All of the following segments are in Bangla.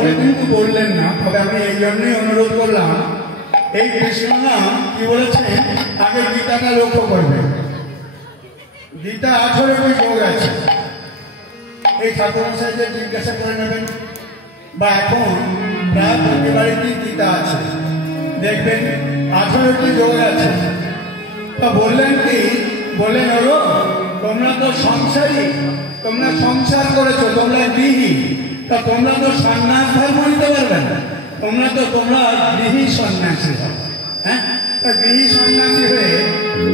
সকলে কিন্তু বললেন না, তবে আমি এই জন্যই অনুরোধ করলাম, এই কৃষ্ণ নাম কি বলেছেন আগে গীতাটা লক্ষ্য করবে। গীতা 18টি যোগ আছে। এই ঠাকুরমশাইদের জিজ্ঞাসা করে নেবেন, বা এখন প্রায় প্রতি বাড়িতেই গীতা আছে, দেখবেন 18টি যোগ আছে। তা বললেন কি, বললেন ওরো তোমরা তো সংসারী, তোমরা সংসার করেছো, তোমরা গৃহী, তা তোমরা তো সন্ন্যাস ধর্ম নিতে পারবে না, তোমরা গৃহী সন্ন্যাসী হবে। হ্যাঁ, তা গৃহী সন্ন্যাসী হয়ে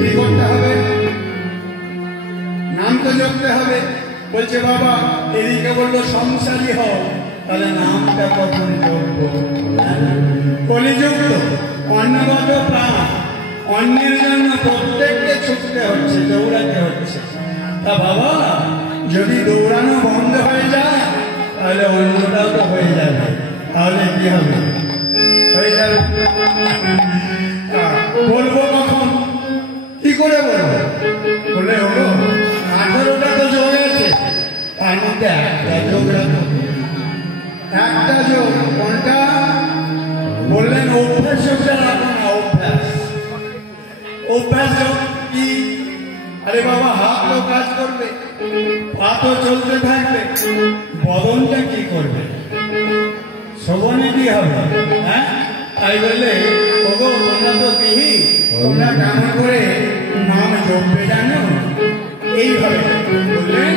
কি করতে হবে? নাম তো জপতে হবে। বলছে বাবা এদিকে বললো সংসারী হও, তাহলে নামটা কখন জপবো? কলিযুক্ত অন্নগত প্রাণ, অন্যের জন্য প্রত্যেককে ছুটতে হচ্ছে, দৌড়াতে হচ্ছে। তা বাবা যদি দৌড়ানো বন্ধ হয়ে যায় তাহলে অন্যটাও তো হয়ে যাবে, তাহলে কি হবে? হয়ে যাবে। বলবো কখন, কি করে বলবো? বলে হলো 18টা তো যোগ আছে, তার মধ্যে একটা যোগ রাখো। একটা যোগ কোনটা? বললেন অভ্যাস যোগটা রাখো না। অভ্যাস যোগ কি? আরে বাবা হাত তো কাজ করবে, পা তো চলতে থাকবে, বদনটা কি করবে? শ্রবণে কি হবে? হ্যাঁ, তাই বললে ওগো তোমরা তো গৃহী, তোমরা কেমন করে নাম জপবে জানো? এইভাবে বললেন,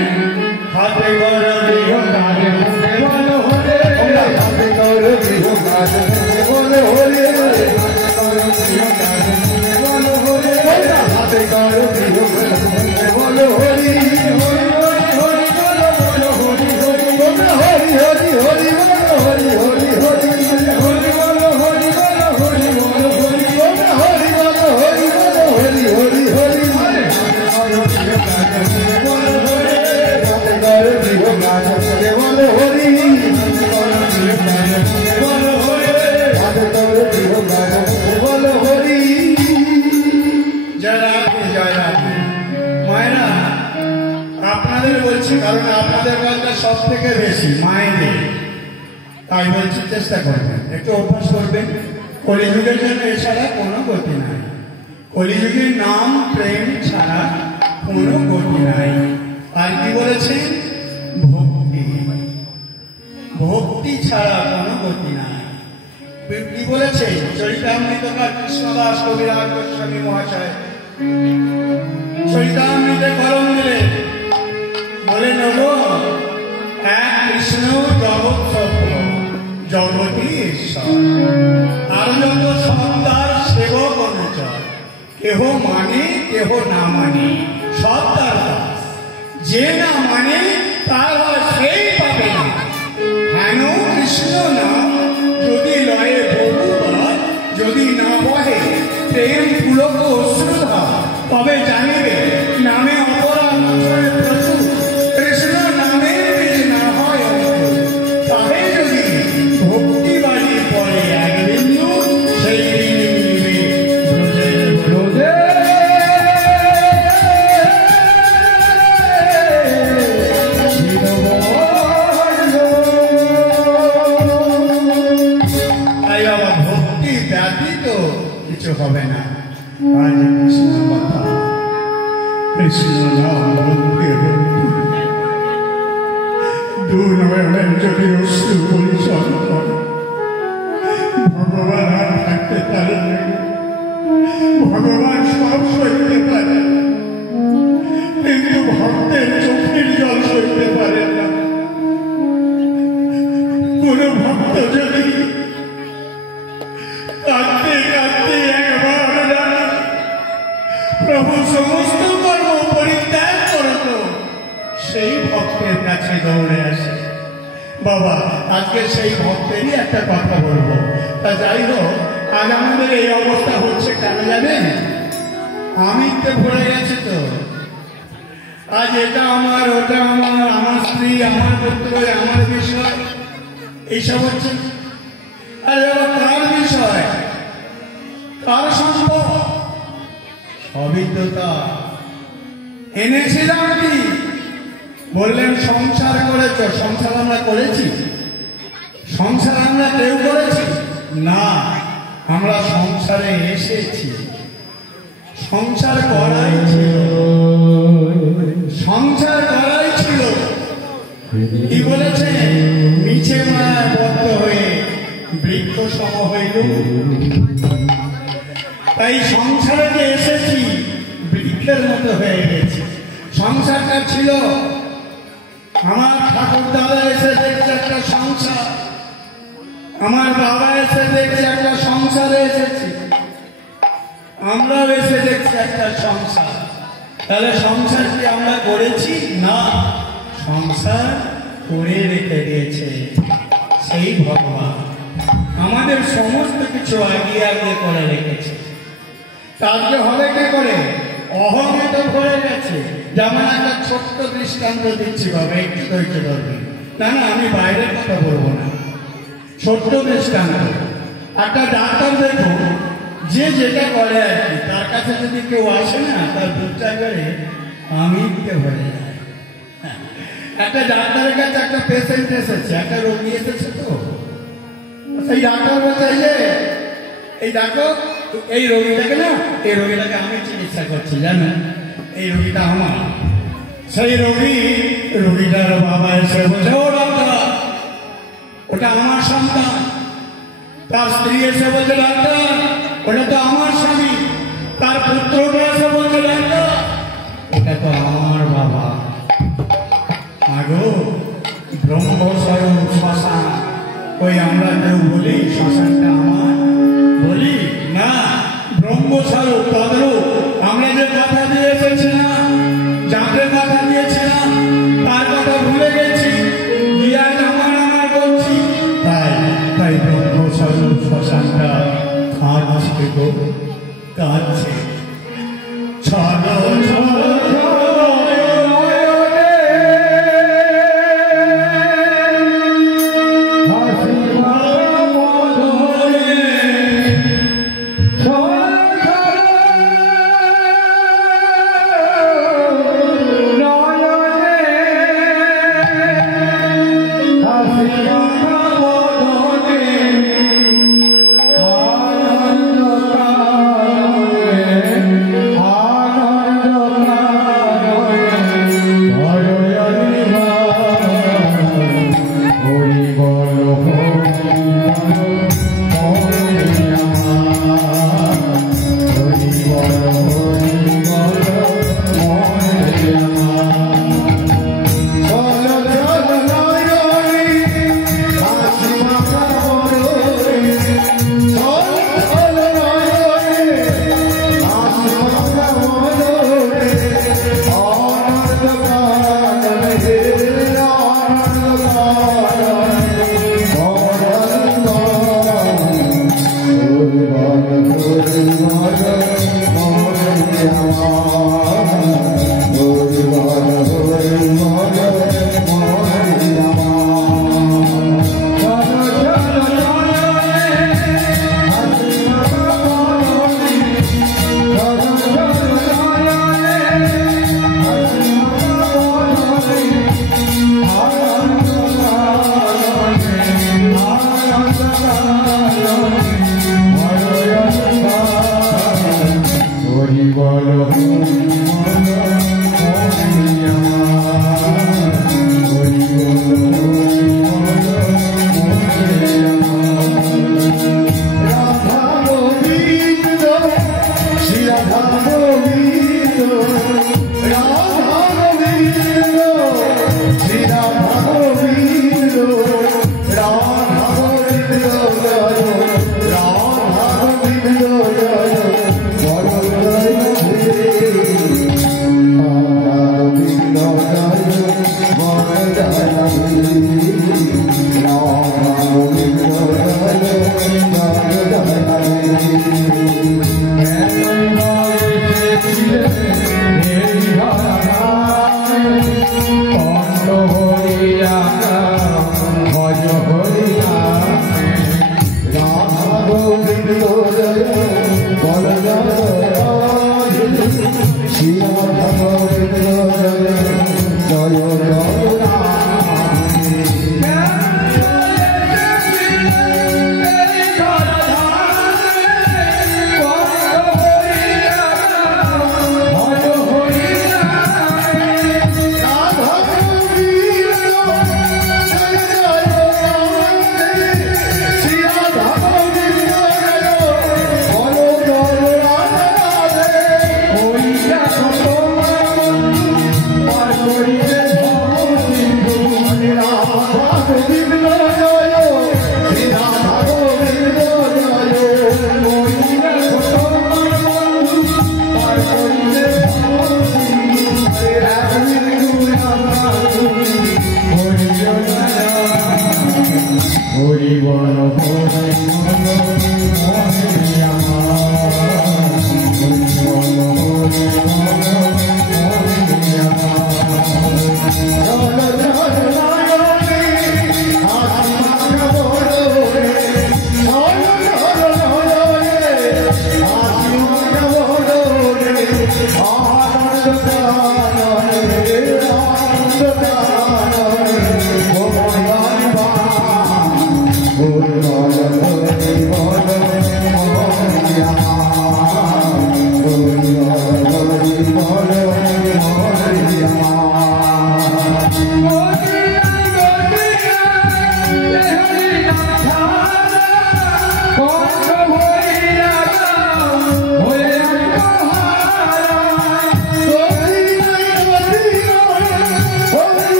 হাতে করো গৃহ কাজ বলো হলে, হাতে করো গৃহ কাজ বলো হলে, হাতে করো গৃহ কাজ বলো হরি হরি হরি বলো বলো হরি হরি বলো হরি হরি হরি বলো হরি হরি হরি হরি বলো হরি বলো হরি বলো হরি বলো হরি বলো হরি বলো হরি হরি হরি বলো হরি, হাতে করো গৃহ কাজ বলো হরি, বলো হরি, হাতে করো গৃহ কাজ বলো হরি। জয় রাধে জয় রাধে। মায়েরা আপনাদের বলছি, কারণ আপনাদের কথা সব থেকে বেশি মায়েদের, তাই বলছি চেষ্টা করবেন, একটু অভ্যাস করবেন। কলিযুগের জন্য এছাড়া কোনো গতি নাই, কলিযুগের নাম প্রেম ছাড়া কোনো গতি নাই। আর কি বলেছেন? ভক্তি, ভক্তি ছাড়া কোনো গতি নাই। কি বলেছে চরিতামৃতকার কৃষ্ণদাস কবিরাজ গোস্বামী মহাশয়? চরিতামৃতে কলম দিলে বলে নেব, এক কৃষ্ণ জগৎ সত্য জগতী ঈশ্বর, আর যত সত্তার সেবক অনুচর, কেহ মানে কেহ না মানে, সত্তার দাস, যে না মানে তার হয় সেই পাবে না। হেন কৃষ্ণ নাম যদি লয়ে বহুবার, যদি না বহে প্রেম পুলক অশ্রুধা, তবে জানিবে নামে অপরাধ প্রচুর, কৃষ্ণ নামে না হয় অঙ্কুর। তাহে যদি ভক্তি বাড়ি পড়ে এক বিন্দু, সেই মিলিবে ব্রজের ব্রজে। তাই বাবা ভক্তি ব্যতীত কিছু হবে না। আজ কৃষ্ণ কথা, কৃষ্ণ নাম ভক্তি, দুনয়নের যদি অশ্রু পরিশোধ করে, ভগবান আর থাকতে পারে, ভগবান সব সইতে পারে, কিন্তু ভক্তের চোখের জল সইতে পারে না। কোন ভক্ত যদি কাঁদতে কাঁদতে একবার জানা প্রভু সমস্ত কর্ম পরিত্যাগ করত, সেই ভক্তের কাছে দৌড়ে আসে। বাবা আজকে সেই ভক্তেরই একটা কথা বলবো। তা যাই হোক, আজ আমাদের এই অবস্থা হচ্ছে কেন জানেন? আমিতে ভরে গেছে তো। আজ এটা আমার, ওটা আমার, আমার স্ত্রী, আমার পুত্র, আমার বিষয়, এইসব হচ্ছে। আরে বাবা কার বিষয়, কার সম্ভব? সবই তো তা। এনেছিলাম কি? বললেন সংসার করেছ। সংসার আমরা করেছি? সংসার আমরা কেউ করেছি না, আমরা সংসারে এসেছি। সংসার করাই ছিল, সংসার করাই ছিল। কি বলেছে? মিছে মায়ায় বদ্ধ হয়ে বৃক্ষ সম হইল। তাই সংসারে যে এসেছি বৃক্ষের মতো হয়ে গেছে। সংসারটা ছিল, আমার ঠাকুর দাদা এসে দেখছে একটা সংসার, আমার বাবা এসে দেখছে একটা সংসারে এসেছি, আমরাও এসে দেখছি একটা সংসার। তাহলে সংসার কি আমরা করেছি? না, সংসার করে রেখে দিয়েছে সেই ভগবান। আমাদের সমস্ত কিছু আগিয়ে আগিয়ে করে রেখেছে। কার্য হবে কে করে? অহমে তো ভরে গেছে। যেমন একটা ছোট্ট দৃষ্টান্ত দিচ্ছি বাবা, একটু ধৈর্য ধরবেন। না না, আমি বাইরের কথা বলবো না, ছোট্ট দৃষ্টান্ত। একটা ডাক্তার দেখো, যে যেটা করে আর কি, তার কাছে যদি কেউ আসে না, তার বুকটা করে আমিতে ভরে যায়। একটা ডাক্তারের কাছে একটা পেশেন্ট এসেছে, একটা রোগী এসেছে, তো সেই ডাক্তার বলছে যে এই ডাক্তার এই রোগীটাকে না, এই রোগীটাকে আমি চিকিৎসা করছি, জানেন, এই রোগীটা আমার। সেই রোগীটার বাবা এসে বলছে, ও ডাক্তার, ওটা আমার সন্তান। তার স্ত্রী এসে বলছে, ডাক্তার ওটা তো আমার স্বামী। তার পুত্রটা এসে বলছে, ডাক্তার এটা তো আমার বাবা। আগো ব্রহ্মস্বয়ং শ্মশান, ওই আমরা কেউ বলি শ্মশানটা আমার, বলি না, ব্রহ্মস্বরূপ তদ্রূপ। আমরা যে কথা দিয়ে এসেছিলাম, যাদের কথা দিয়েছিলাম, তার কথা ভুলে গেছি, দিয়াজ আমার আমার করছি। তাই ব্রহ্মস্বরূপ শ্মশানটা কাঁদছে গো, কাঁদছে। ছলো ছলো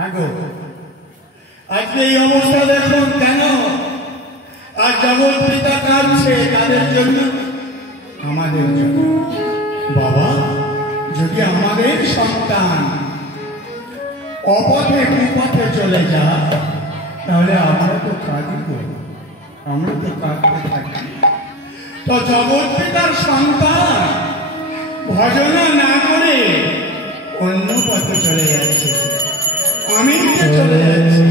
হ্যাঁ গো, আজকে এই অবস্থা দেখুন কেন? আর জগৎ পিতা কাঁদছে তাদের জন্য, আমাদের জন্য। বাবা, যদি আমাদের সন্তান অপথে কুপথে চলে যায় তাহলে আমরা তো কাঁদব, আমরা তো কাঁদতে থাকি। তো জগৎ পিতার সন্তান ভজনা না করে অন্য পথে চলে যাচ্ছে, আমি চলে যাচ্ছি,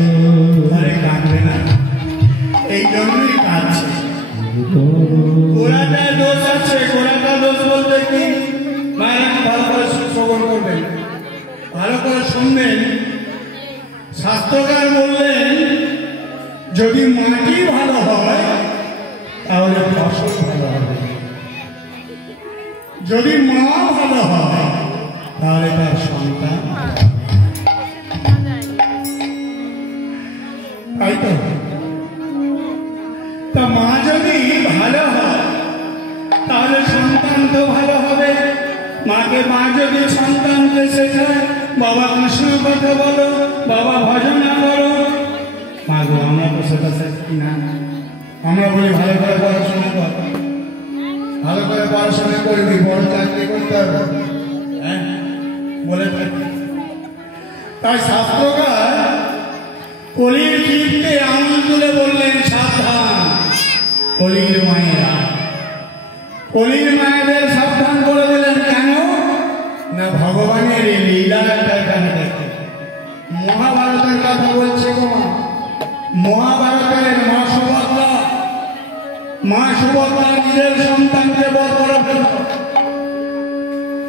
ঘরে কাঁদবে না, এই জন্যই কাঁদছে। গোড়াটা দোষ আছে, গোড়াটা দোষ বলতে কি? মায়ের ভালো করে শ্রবণ করবেন, ভালো করে শুনবেন। শাস্ত্রকার বললেন যদি মাটি ভালো হয় তাহলে ফসল ভালো হবে, যদি মা ভালো হয় তাহলে তার সন্তান। তাই তো, তা মা যদি ভালো হয় তাহলে সন্তান তো ভালো হবে। মাকে মা যদি সন্তানকে শেখায় বাবা কৃষ্ণের কথা বলো, বাবা ভজনা করো, মা গো আমরা তো সেটা শিখি না। আমরা বলি ভালো করে পড়াশোনা কর, ভালো করে পড়াশোনা করবি, বড় চাকরি করতে হবে, হ্যাঁ বলে থাকি। তাই শাস্ত্রকার কলির জীবকে আঙুল তুলে বললেন সাবধান, কলির মায়েরা, কলির মায়েদের সাবধান করে দিলেন। কেন না ভগবানের এই লীলার কারণে দেখে। মহাভারতের কথা বলছে গো মা, মহাভারতের মা সুভদ্রা, মা সুভদ্রা নিজের সন্তানকে বর করে ফেলল।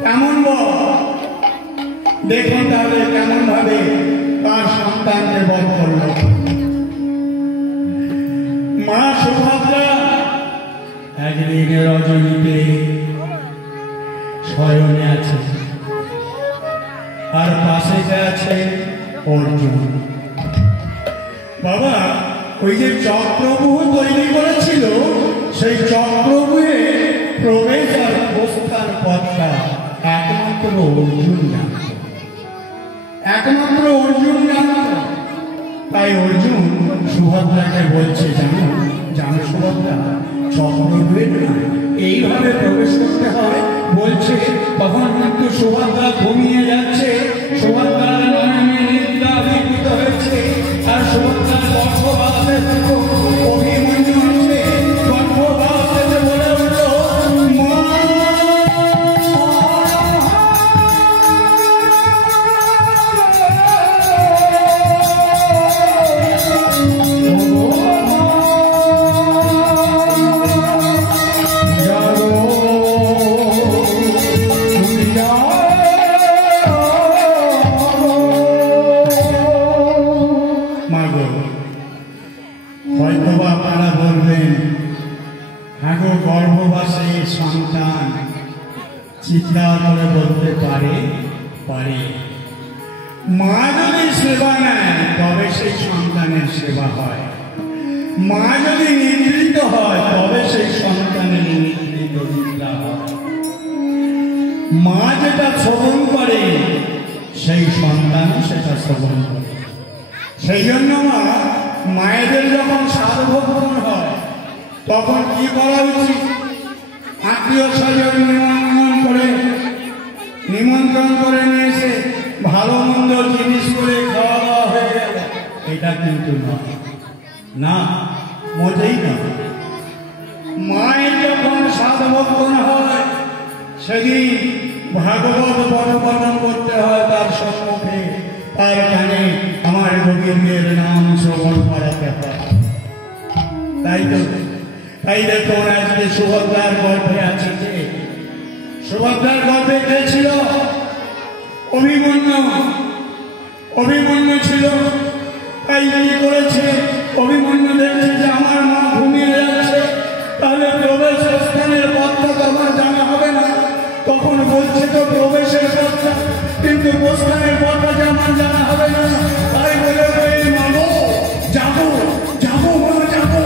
কেমন বর দেখুন তাহলে, কেমন ভাবে তার সন্তানকে বধ করল। মা সুভদ্রা একদিন রজনীতে শয়নে আছে, আর পাশে আছে অর্জুন। বাবা, ওই যে চক্রব্যূহ তৈরি করেছিল, সেই চক্রব্যূহে প্রবেশ আর প্রস্থান পথটা একমাত্র অর্জুন জানত, একমাত্র অর্জুন জানত। তাই অর্জুন সুভদ্রাকে বলছে, জানো জানো সুভদ্রা, চক্রব্যূহে এইভাবে প্রবেশ করতে হয় বলছে। তখন কিন্তু সুভদ্রা ঘুমিয়ে যাচ্ছে, সুভদ্রার নয়নে নিদ্রা বিকৃত হয়েছে, আর সুভদ্রার গর্ভবাসে অভিমন্যু আছে, গর্ভবাসে বলে উঠল মা। হয়তোবা আপনারা বলবেন, হ্যাঁ গো, গর্ভবাসে সন্তান চিৎকার করে বলতে পারে, পারে। মা যদি সেবা নেয় তবে সেই সন্তানের সেবা হয়, মা যদি নিদ্রিত হয় তবে সেই সন্তানের নিদ্রিত নিদ্রা হয়। মা যেটা শ্রবণ করে সেই সন্তানও সেটা শ্রবণ করে। সেই জন্য মায়েদের যখন সাধভক্ষণ হয় তখন কি করা উচিত? আত্মীয় স্বজন নিমন্ত্রণ করে নিয়ে এসে ভালো মন্দ জিনিস করে খাওয়া দাওয়া হয়ে গেল, এটা কিন্তু নয়, না, মোটেই নয়। মায়ের যখন সাধভক্ষণ হয় সেদিন ভাগবত পঠন করতে হয় তার সম্মুখে, তার কানে আমার গোবিন্দের নাম শ্রবণ করাতে হয়। তাই তো, তাই দেখুন আজকে সুভদ্রার গর্ভে আছে যে, সুভদ্রার গর্ভে কে ছিল? অভিমন্যু, অভিমন্যু ছিল। তাই কি করেছে? অভিমন্যু দেখছে যে আমার মা ঘুমিয়ে যাচ্ছে, তাহলে প্রবেশ স্থানের পথটা তো আমার জানা হবে না। তখন বলছে তো প্রবেশের পথটা, কিন্তু প্রস্থানের পথটা যে আমার জানা হবে না। তাই বলে মাগো যাবো, যাবো মা, যাবো।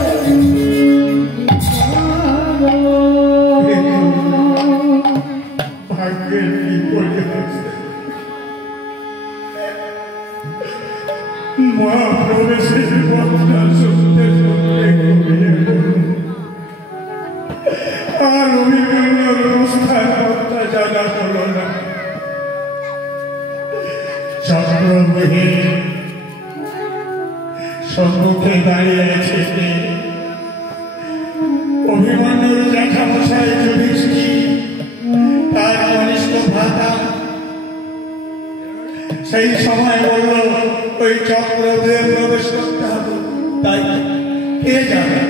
ভাগ্যের কি পরিহাস, মা প্রবেশের কথা শুনতে শুনতে ঘুমিয়ে পড়ল। আর অভিমন্যুর অবস্থার কথা জানা হল না। চক্রবর্তী সম্মুখে দাঁড়িয়ে আছে অভিমন্যুর জ্যাঠামশাই যুধিষ্ঠির, তার কনিষ্ঠ ভ্রাতা। সেই সময় বলল ওই চক্রবর্তী প্রবেশ করতে হবে। তাই কে যাবে?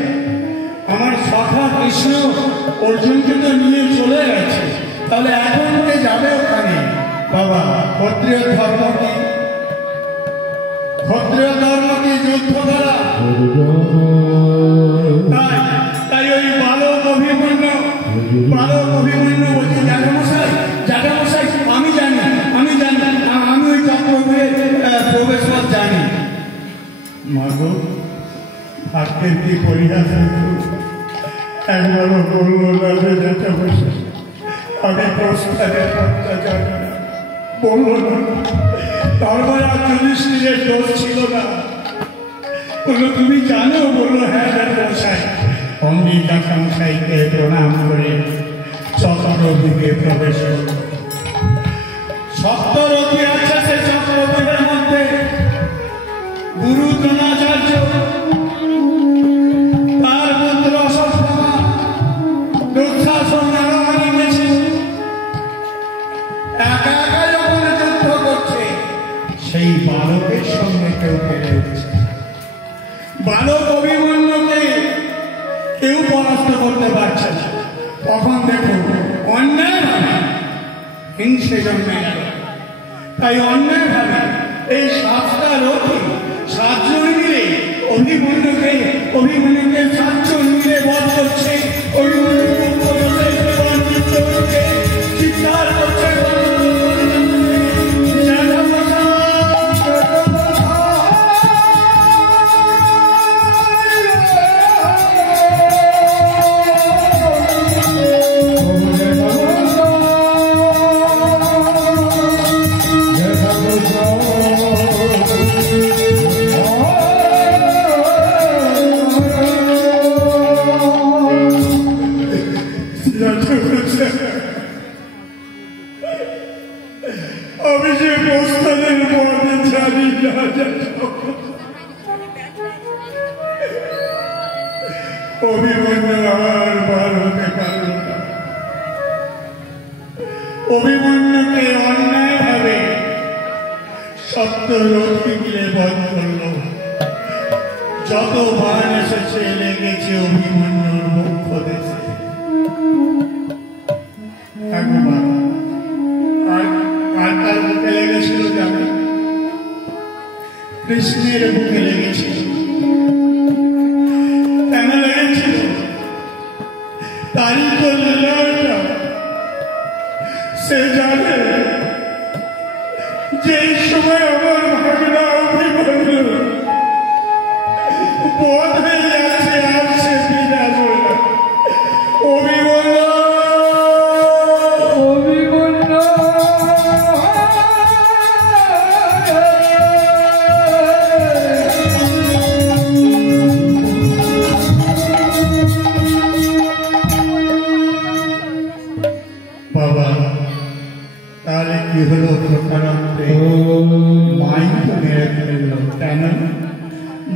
আমার সখা কৃষ্ণ অর্জুনকে তো নিয়ে চলে গেছে, তাহলে এখন কে যাবে ওখানে? বাবা, ক্ষত্রিয় ধর্ম কি? ক্ষত্রিয় ধর্ম কি যুদ্ধ করা? তাই ওই বালক অভিমন্যু বলছে, জ্যাঠামশাই জ্যাঠামশাই আমি জানি আমি ওই চক্রবর্তীর প্রবেশ পথ জানি। মাগো, ভাগ্যের কি পরিহাস! একবারও বললো না যে জ্যাঠামশাই আমি প্রস্তাবের পথটা জানি না, বললো না। তারপর আর যুধিষ্ঠিরের দোষ ছিল না। বললো তুমি জানো? বললো হ্যাঁ জ্যাঠামশাই। অমনি জ্যাঠামশাইকে প্রণাম করে চক্রবর্তীকে প্রবেশ করল। সপ্তরথী আছে সে চক্রবর্তীর মধ্যে। গুরু দ্রোণাচার্য, তার পুত্র অশ্বত্থামা, দুঃশাসন নারায়ণ গেছে। একা একা যখন যুদ্ধ করছে, সেই বালকের সঙ্গে কেউ পেরে উঠছে। বালক অভিমন্যুকে কেউ পরাস্ত করতে পারছে না। তখন দেখুন অন্যায় ভাবে হিংসে জন্মে গেল। তাই অন্যায় ভাবে এই 7টা রথী 7 জন মিলে অভিমন্যুকে 7 জন মিলে বধ করছে। চিৎকার করছে, অভিমন্যুকে অন্যায় ভাবে 7 রথী মিলে বধ করল। যত বাণ এসেছে লেগেছে অভিমন্যুর মুখ্য দেশে। আর তার বুকে লেগেছিল জানে? কৃষ্ণের বুকে লেগেছিল। কেন লেগেছিল? তারই তো লীলাটা। সে জানে যে সময় আমার ভাগনা অভিমন্যু বধ হয়ে যাচ্ছে, আর সে ফিরে আসবে না। বাবা, তাহলে কি হলো? মাই তো মেরে ফেলল। কেন?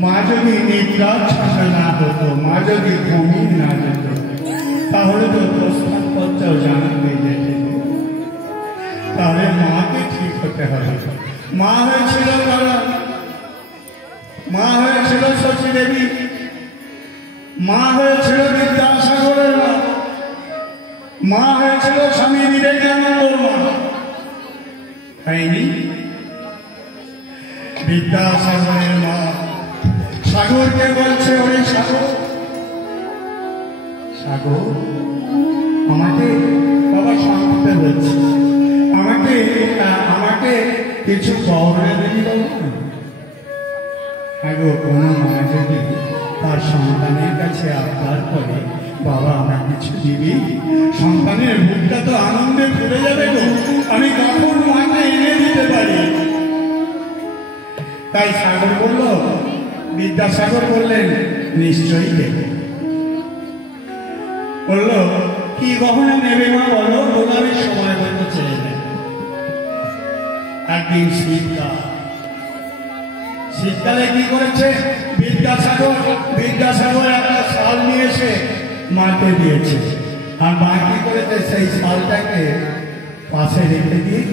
মা যদি নিদ্রাচ্ছন্ন না হতো, মা যদি ঘুমিয়ে না যেত, তাহলে তো প্রস্তাব পত্রও জানা হয়ে যেত। তাহলে মাকে ঠিক হতে হবে। মা হয়েছিল কারা? মা হয়েছিল শচী দেবী, মা হয়েছিল বিদ্যাসাগরের মা, মা হয়েছিল স্বামী বিবেকানন্দর মা। হয়নি? বিদ্যাসাগরের মা সাগরকে বলছে, ওরে সাগর, সাগর আমাকে বাবা শান্তিতে বলছে, আমাকে কিছু গহনা দিবি বাবা। হ্যাঁ গো, কোনো মা যদি তার সন্তানের কাছে আবদার করে, বাবা আমার কিছু দিবি, সন্তানের মুখটা তো আনন্দে ভরে যাবে গো। আমি কখন মাকে এনে দিতে পারি? তাই সাগর বলল, বিদ্যাসাগর বললেন নিশ্চয়ই দেবে। বলল কি গহনা নেবে মা বলো, গোলামের সময় মতো চেয়ে নেবে। একদিন শীতকালে কি করেছে বিদ্যাসাগর একটা শাল নিয়ে এসে মাকে দিয়েছে, আর মা কি করেছে সেই শালটাকে পাশে রেখে দিয়ে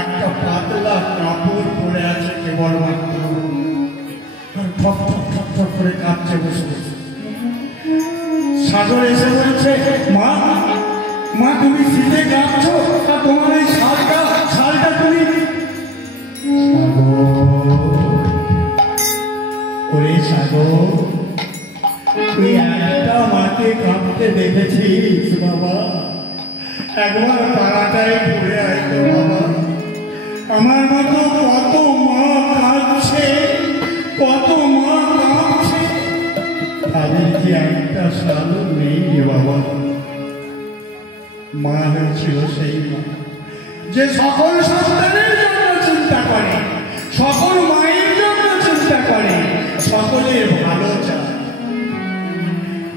একটা পাতলা কাপড় পরে আছে কেবলমাত্র, আর ঠক ঠক ঠক ঠক করে কাঁপছে বসে বসে। সাগর এসে বলছে, মা মা তুমি শীতে কাঁপছো, আর তোমার এই শালটা তুমি। ওরে সাগর, তুই একটা মাকে কাঁপতে দেখেছিস বাবা? একবার পাড়াটায় ঘুরে আইতো বাবা। আমার মতো কত মা কাঁদছে, কত মা কাঁদছে, তাদের যে একটা শালও নেই রে বাবা। মা হয়েছিল সেই মা যে সকল সন্তানের জন্য চিন্তা করে, সকল মায়ের জন্য চিন্তা করে, সকলের ভালো চায়।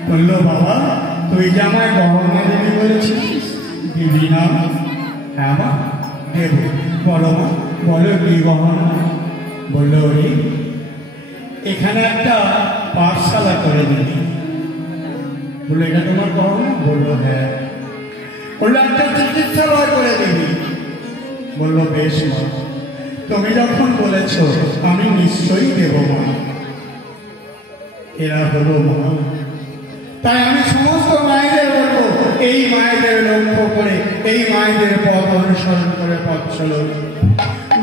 বললো বাবা তুই যে আমায় গহনা দেবী বলেছিস, দিবি না? হ্যাঁ মা দেব। বলো মা, বলো কি গহনা? বললো রে এখানে একটা পাঠশালা করে দিবি। বললো এটা তোমার গহনা? বললো হ্যাঁ। বললো একটা চিকিৎসালয় করে দিবি। বললো বেশ মা, তুমি যখন বলেছ আমি নিশ্চয়ই দেব মা। এরা হলো মা। তাই আমি সমস্ত মায়েদের বলবো, এই মায়েদের লক্ষ্য করে, এই মায়েদের পথ অনুসরণ করে পথ চলো।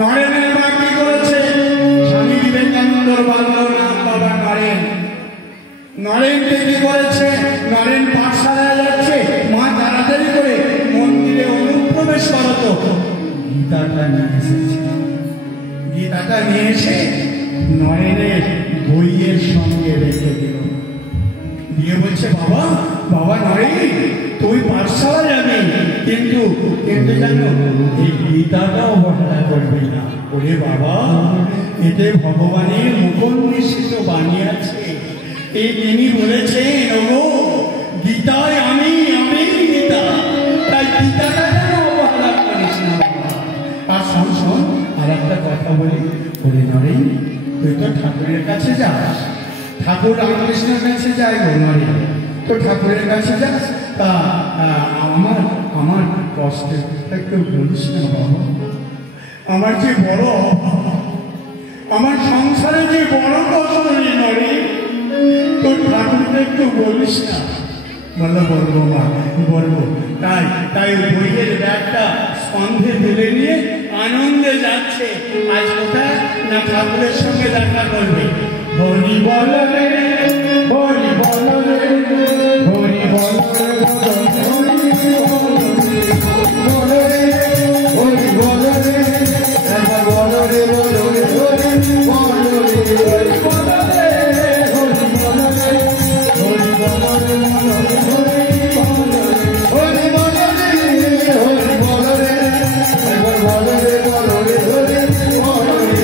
নরেনের মা কি করেছে? স্বামী বিবেকানন্দর বাংলার নাম বাবা নরেন। নরেনকে কি করেছে? নরেন পাঠশালায় যাচ্ছে, মা তাড়াতাড়ি করে মন্দিরে অনুপ্রবেশ করতো, গীতাটা নিয়ে এসেছে। গীতাটা নিয়ে এসে নরেনের বইয়ের সঙ্গে রেখে দিল, দিয়ে বলছে বাবা বাবা নরেন তুই পাঠশালা যাবি, কিন্তু জানো এই গীতাটা অবহেলা করবি না। ওরে বাবা এতে ভগবানের মুখনিসৃত বাণী আছে। এই তিনি বলেছেন ওগো গীতায় আমি গীতা, তাই গীতাটা যেন অবহেলা করিস না। আর শোন আর একটা কথা বলি, ওরে নরেন তুই তো ঠাকুরের কাছে যাস, ঠাকুর রামকৃষ্ণের কাছে যাই গো নরেন, তো ঠাকুরের কাছে যাস, তা আমার কষ্টের একটু বলিস না বাবা। আমার যে বড় আমার সংসারে যে বড় কষ্ট নরেন, তোর ঠাকুরকে একটু বলিস না। বলবো মা বলবো। তাই বইয়ের ব্যাগটা স্কন্ধে তুলে নিয়ে আনন্দে যাচ্ছে। আজ কোথায় না ঠাকুরের সঙ্গে দেখা করবে। হরি বল রে হরি বল রে হরি বল রে হরি বল রে একবার বল রে বল রে হরি বল রে হরি বল রে হরি বল রে হরি বল রে হরি বল রে হরি বল রে একবার বল রে বল রে হরি বল রে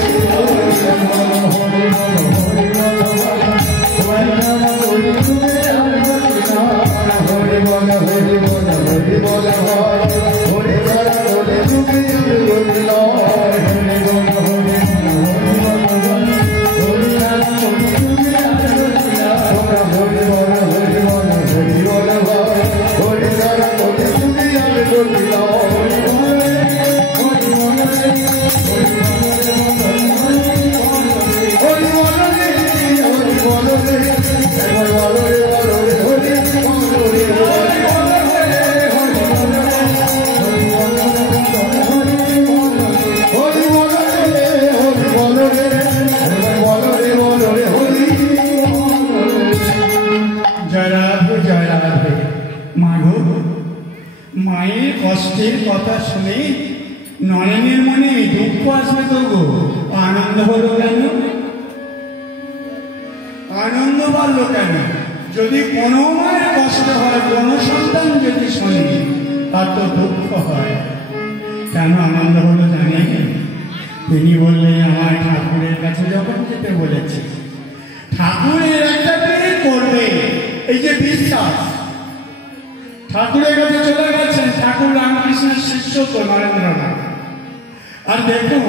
মায়ের কষ্টের কথা শুনে নরেনের মনে দুঃখ আসবে তো গো, আনন্দ হলো কেন? আনন্দ বাড়লো কেন? যদি কোনো মায়ের কষ্ট হয়, কোনো সন্তান যদি শোনে তার তো দুঃখ হয়। কেন আনন্দ হলো জানেন? তিনি বললেন আমার ঠাকুরের কাছে যখন যেতে বলেছি, ঠাকুরের একটা বিয়ে করবে, এই যে বিশ্বাস, ঠাকুরের কাছে চলে গেছেন। ঠাকুর রামকৃষ্ণের শিষ্য তো নরেন্দ্রনাথ। আর দেখুন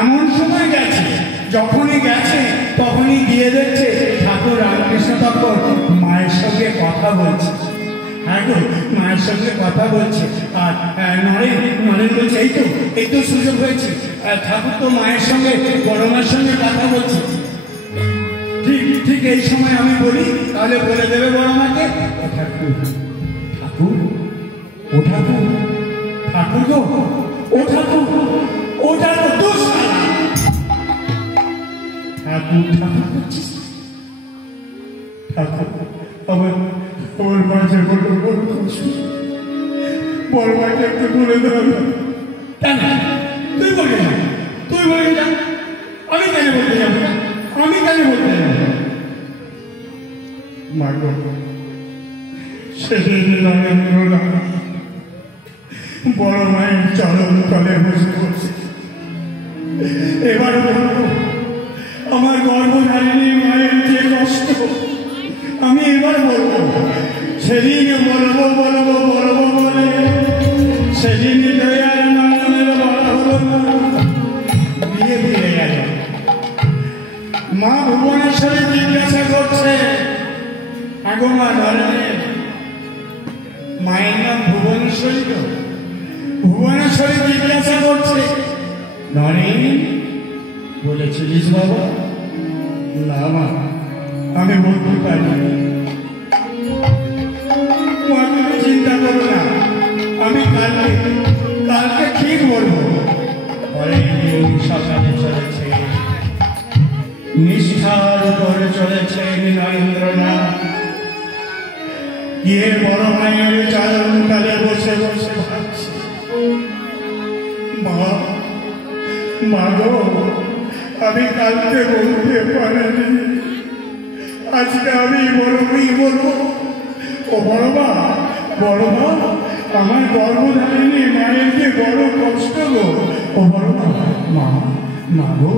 এমন সময় গেছে, যখনই গেছে তখনই গিয়ে দেখছে ঠাকুর রামকৃষ্ণ তখন মায়ের সঙ্গে কথা বলছে। হ্যাঁ গো, মায়ের সঙ্গে কথা বলছে। আর নরেন বলছে এই তো সুযোগ হয়েছে, ঠাকুর তো মায়ের সঙ্গে বড় মায়ের সঙ্গে কথা বলছে। ঠিক এই সময় আমি বলি, তাহলে বলে দেবে বড় মাকে, ঠাকুর ঠাকুর ও ঠাকুর ঠাকুর গো ও ঠাকুর ও ঠাকুর ঠাকুর ঠাকুর করছিস। ঠাকুর আমার মাঝে বড় খুশি, বড় মাকে একটু বলে দেওয়া। কেন তুই বলবি না? তুই বলবি না? আমি কেন বলতে যাবো? আমি কেন বলতে যাবো? মা গো, সেদিন নরেন্দ্রনাথ বড় মায়ের চরণ তলে বসে বসে এবার বলবো আমার গর্ভধারিণী মায়ের যে কষ্ট, আমি এবার বলবো। সেদিন বলবো বলে সেদিন দয়ার নয়নের বড় হলো না, বিয়ে ফিরে গেল। মা ভুবনেশ্বরী জিজ্ঞাসা করছে, আগো মা নরেনের মায়ের নাম ভুবনেশ্বরী তো? ভুবনেশ্বরী জিজ্ঞাসা করছে, নরেন বলেছিলিস বাবা? না মা, আমি বলতে পারি। মা তুমি চিন্তা করো না, আমি কালকে ঠিক বলবো। পরের দিন সকালে চলেছে, নিষ্ঠার উপরে চলেছে নরেন্দ্রনাথ। গিয়ে বড় মায়ের চরণ তলে বসে বসে ভাবছে, মা গো, আমি কালকে বলতে পারিনি, আজকে আমি বলবো। ও বড় মা, আমার গর্ভধারিণী মায়ের যে বড় কষ্ট গো। ও বড় মা গো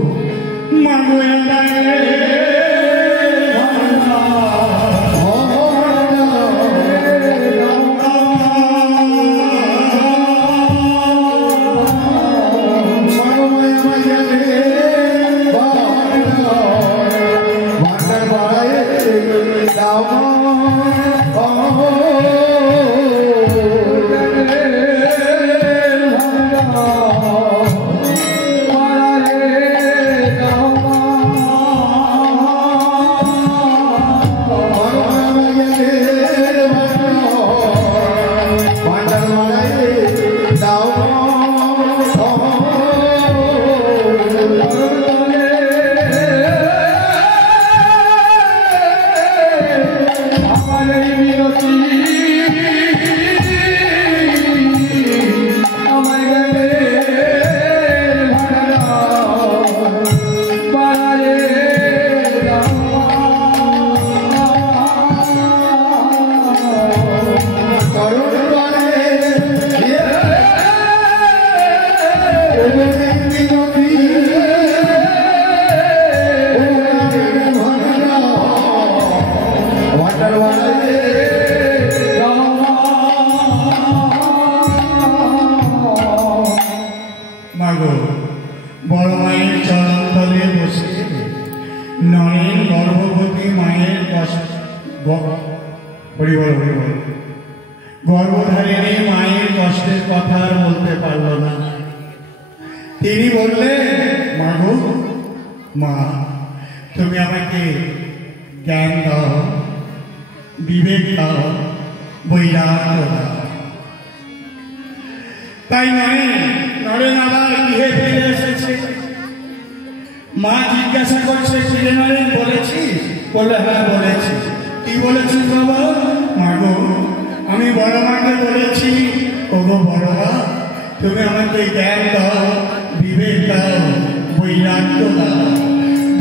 বড় মায়ের চরণ তলে বসে নরেন গর্ভবতী মায়ের গর্ভধারিণী মায়ের কষ্টের কথা আর বলতে পারল না। তিনি বললেন, মা তুমি আমাকে জ্ঞান দাও, বিবেক দাও, বৈরাগ্য দাও। তাই নরেন আবার গৃহে ফিরে এসেছে। মা জিজ্ঞাসা করছে, ফিরে নরেন বলেছিস? বলে হ্যাঁ বলেছি। কি বলেছিস বাবা? মা গো, আমি বড় মাকে বলেছি, ও গো বড় মা, তুমি আমাকে জ্ঞান দাও, বিবেক দাও, বৈরাগ্য দাও।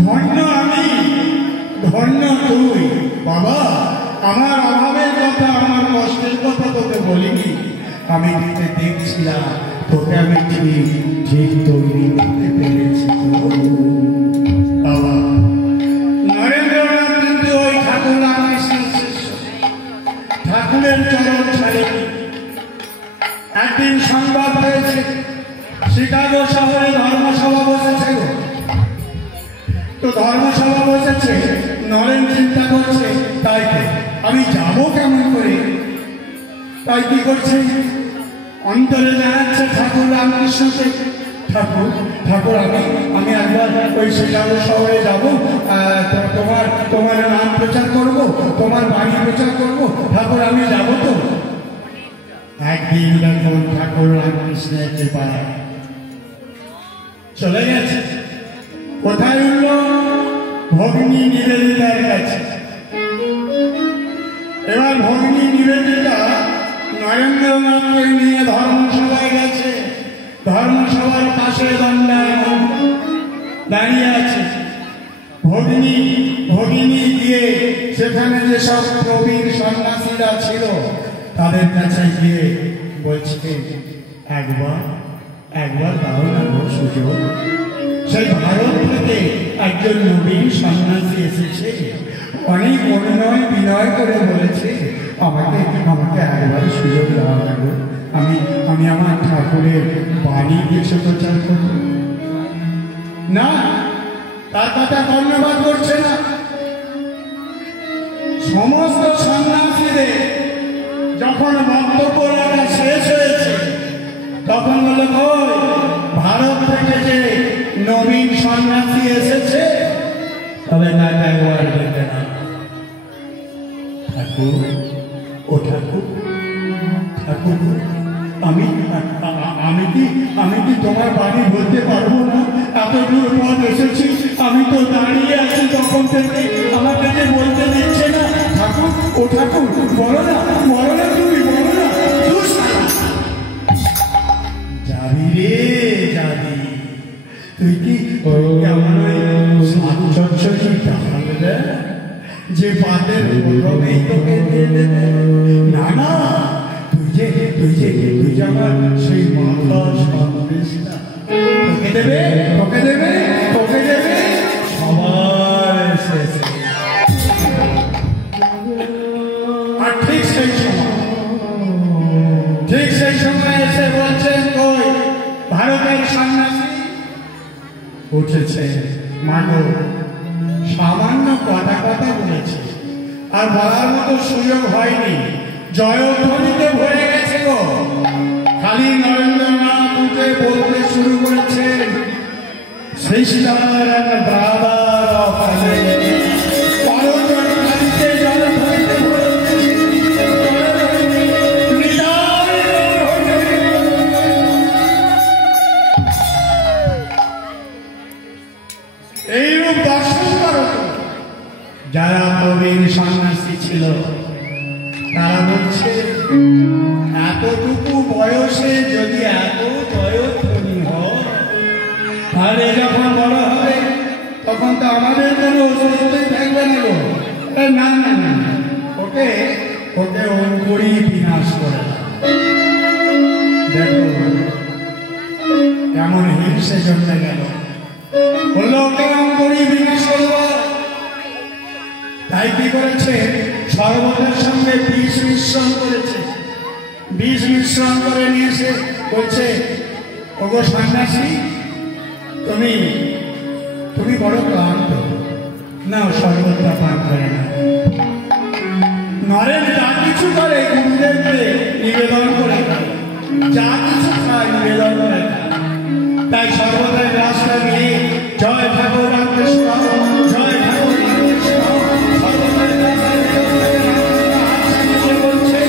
ধন্য আমি, ধন্য তুই বাবা। আমার অভাবের কথা, আমার কষ্টের কথা তোকে বলিনি। আমি দেখছিলাম তোকে আমি ঠিক ঠিক তৈরি করতে পেরেছি। বাবা নরেন্দ্রনাথ কিন্তু ওই ঠাকুর রামকৃষ্ণের শিষ্য, ঠাকুরের চরণ ছাড়েনি। একদিন সংবাদ হয়েছে শিকাগো শহরে ধর্মসভা বসেছে। তো ধর্মসভা বসেছে, নরেন চিন্তা করছে তাই আমি যাবো কেমন করে। তাই কি করছে, অন্তরে জানাচ্ছে ঠাকুর রামকৃষ্ণকে, ঠাকুর ঠাকুর আমি একবার ওই শিকাগো শহরে যাবো, তোমার তোমার নাম প্রচার করবো, তোমার বাণী প্রচার করবো, ঠাকুর আমি যাবো তো। একদিন যখন ঠাকুর রামকৃষ্ণের কৃপায় চলে গেছে, কোথায় উঠল, ভগ্নী নিবেদিতার কাছে। এবার ভগ্নী নিবেদিতা নরেন্দ্রনাথকে নিয়ে ধর্মসভায় গেছে। ধর্মসভার পাশে দণ্ডায়মান দাঁড়িয়ে আছে। ভগিনী গিয়ে সেখানে যেসব প্রবীণ সন্ন্যাসীরা ছিল তাদের কাছে গিয়ে বলছে, একবার দাও না সুযোগ। সেই ভারত থেকে একজন নবীন সন্ন্যাসী এসেছে, অনেক অনুনয় বিনয় করে বলেছে আমাকে একবার সুযোগ দেওয়া লাগবে, আমি আমার ঠাকুরের বাণী কিছু প্রচার করব। না, তার কথা কর্ণপাত করছে না। সমস্ত সন্ন্যাসীদের যখন বক্তব্য রাখা শেষ হয়েছে তখন বলে, ভারত থেকে যে নবীন সন্ন্যাসী এসেছে তবে তাকে একবার দেখবে না। ঠাকুর, ও ঠাকুর, ঠাকুর আমি কি তোমার বাড়ি বলতে পারবো না? এত দূর পথ এসেছি, আমি তো দাঁড়িয়ে আছি তখন থেকে, আমাকে যে বলতে দিচ্ছে না। ঠাকুর, ও ঠাকুর, বলো না তুমি, বলো না। যাবি রে যাবি, তুই কি আমার যে পাতের প্রথমেই তোকে দিয়ে দেবে? না, তুই যে আমার সেই মাথা সন্দেশটা তোকে দেবে সবাই শেষে। আর ঠিক সেই সময় এসে বলছেন, কই ভারতের সন্ন্যাসী উঠেছে। মাগো, সামান্য কথা বলেছে, আর বলার মতো সুযোগ হয়নি, জয়ধ্বনিতে ভরে গেছে গো। খালি নরেন্দ্রনাথ উঠে বলতে শুরু করেছেন, সিস্টার এন্ড ব্রাদার অফ এইরূপ দর্শন করো। যারা প্রবীণ সন্ন্যাসী ছিল তারা বলছে, এতটুকু বয়সে যদি এত জয়ধ্বনি হয়, তাহলে যখন বড় হবে তখন তো আমাদের কোনো অস্তিত্বই থাকবে না গো। না, ওকে অঙ্কুরই বিনাশ করে। দেখো কেমন হিংসে জন্মে গেল, বললো ওকে অঙ্কুরই বিনাশ করব। তাই কি করেছে, শরবতের সঙ্গে বিষ মিশ্রণ করেছে। বিষ মিশ্রণ করে নিয়ে এসে বলছে, ওগো সন্ন্যাসী, তুমি বড় ক্লান্ত, না শরবতটা পান করে না। নরেন যা কিছু করে গুরুদেবকে নিবেদন করে খায়, যা কিছু খায় নিবেদন করে খায়। তাই শরবতের গ্লাসটা নিয়ে জয় ঠাকুর রামকৃষ্ণ, জয় ঠাকুর রামকৃষ্ণ, শরবতের গ্লাসটা বলছে,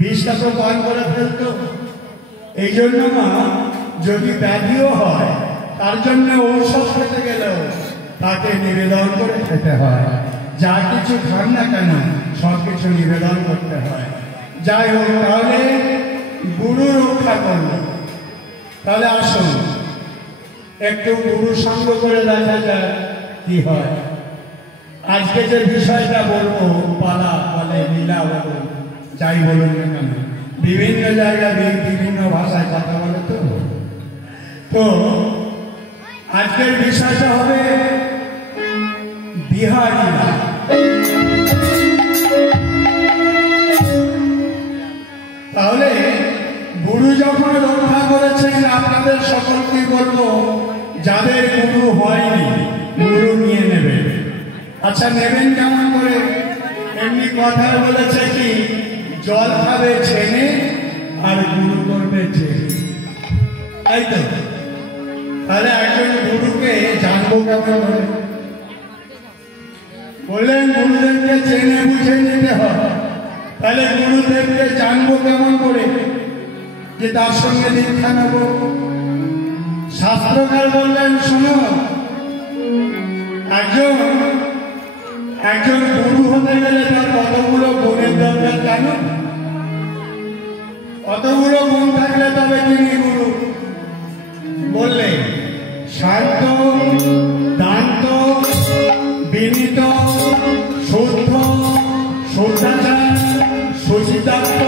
বিষ বিষটা তো পান করে ফেলতো। এই জন্য মা যদি ব্যাধিও হয় তার জন্য ঔষধ খেতে গেলেও তাকে নিবেদন করে খেতে হয়। যা কিছু খান না কেন সব কিছু নিবেদন করতে হয়। যাই হোক, তাহলে গুরু রক্ষা করল। তাহলে আসুন একটু গুরু সঙ্গ করে দেখা যায় কি হয়। আজকে যে বিষয়টা বলবো, পালা বলে লীলা বলুন যাই বলুন না কেন, বিভিন্ন জায়গায় বিভিন্ন ভাষায় কথা বলে। তো আজকের বিষয়টা হবে বিহার লীলা। তাহলে গুরু যখন রক্ষা করেছেন, আপনাদের সকলকে বলবো যাদের গুরু হয়নি গুরু নিয়ে নেবেন। আচ্ছা, নেবেন কেমন করে? এমনি কথায় বলেছে কি, জল খাবে ছেনে আর গুরু করবে ছেনে, তাই তো? তাহলে একজন গুরুকে জানবো কেমন করে? বললেন গুরুদেবকে চেনে বুঝে নিতে হবে। তাহলে গুরুদেবকে জানবো কেমন করে যে তার সঙ্গে দীক্ষা নেব? শাস্ত্রকার বললেন, শোনো, একজন গুরু হতে গেলে তার কতগুলো গুণের দরকার জানো? কতগুলো গুণ থাকলে তবে তিনি গুরু? বললে শান্ত, দান্ত, বিনীত, শুদ্ধ, শুদ্ধাচার, সুচিতাত্ম,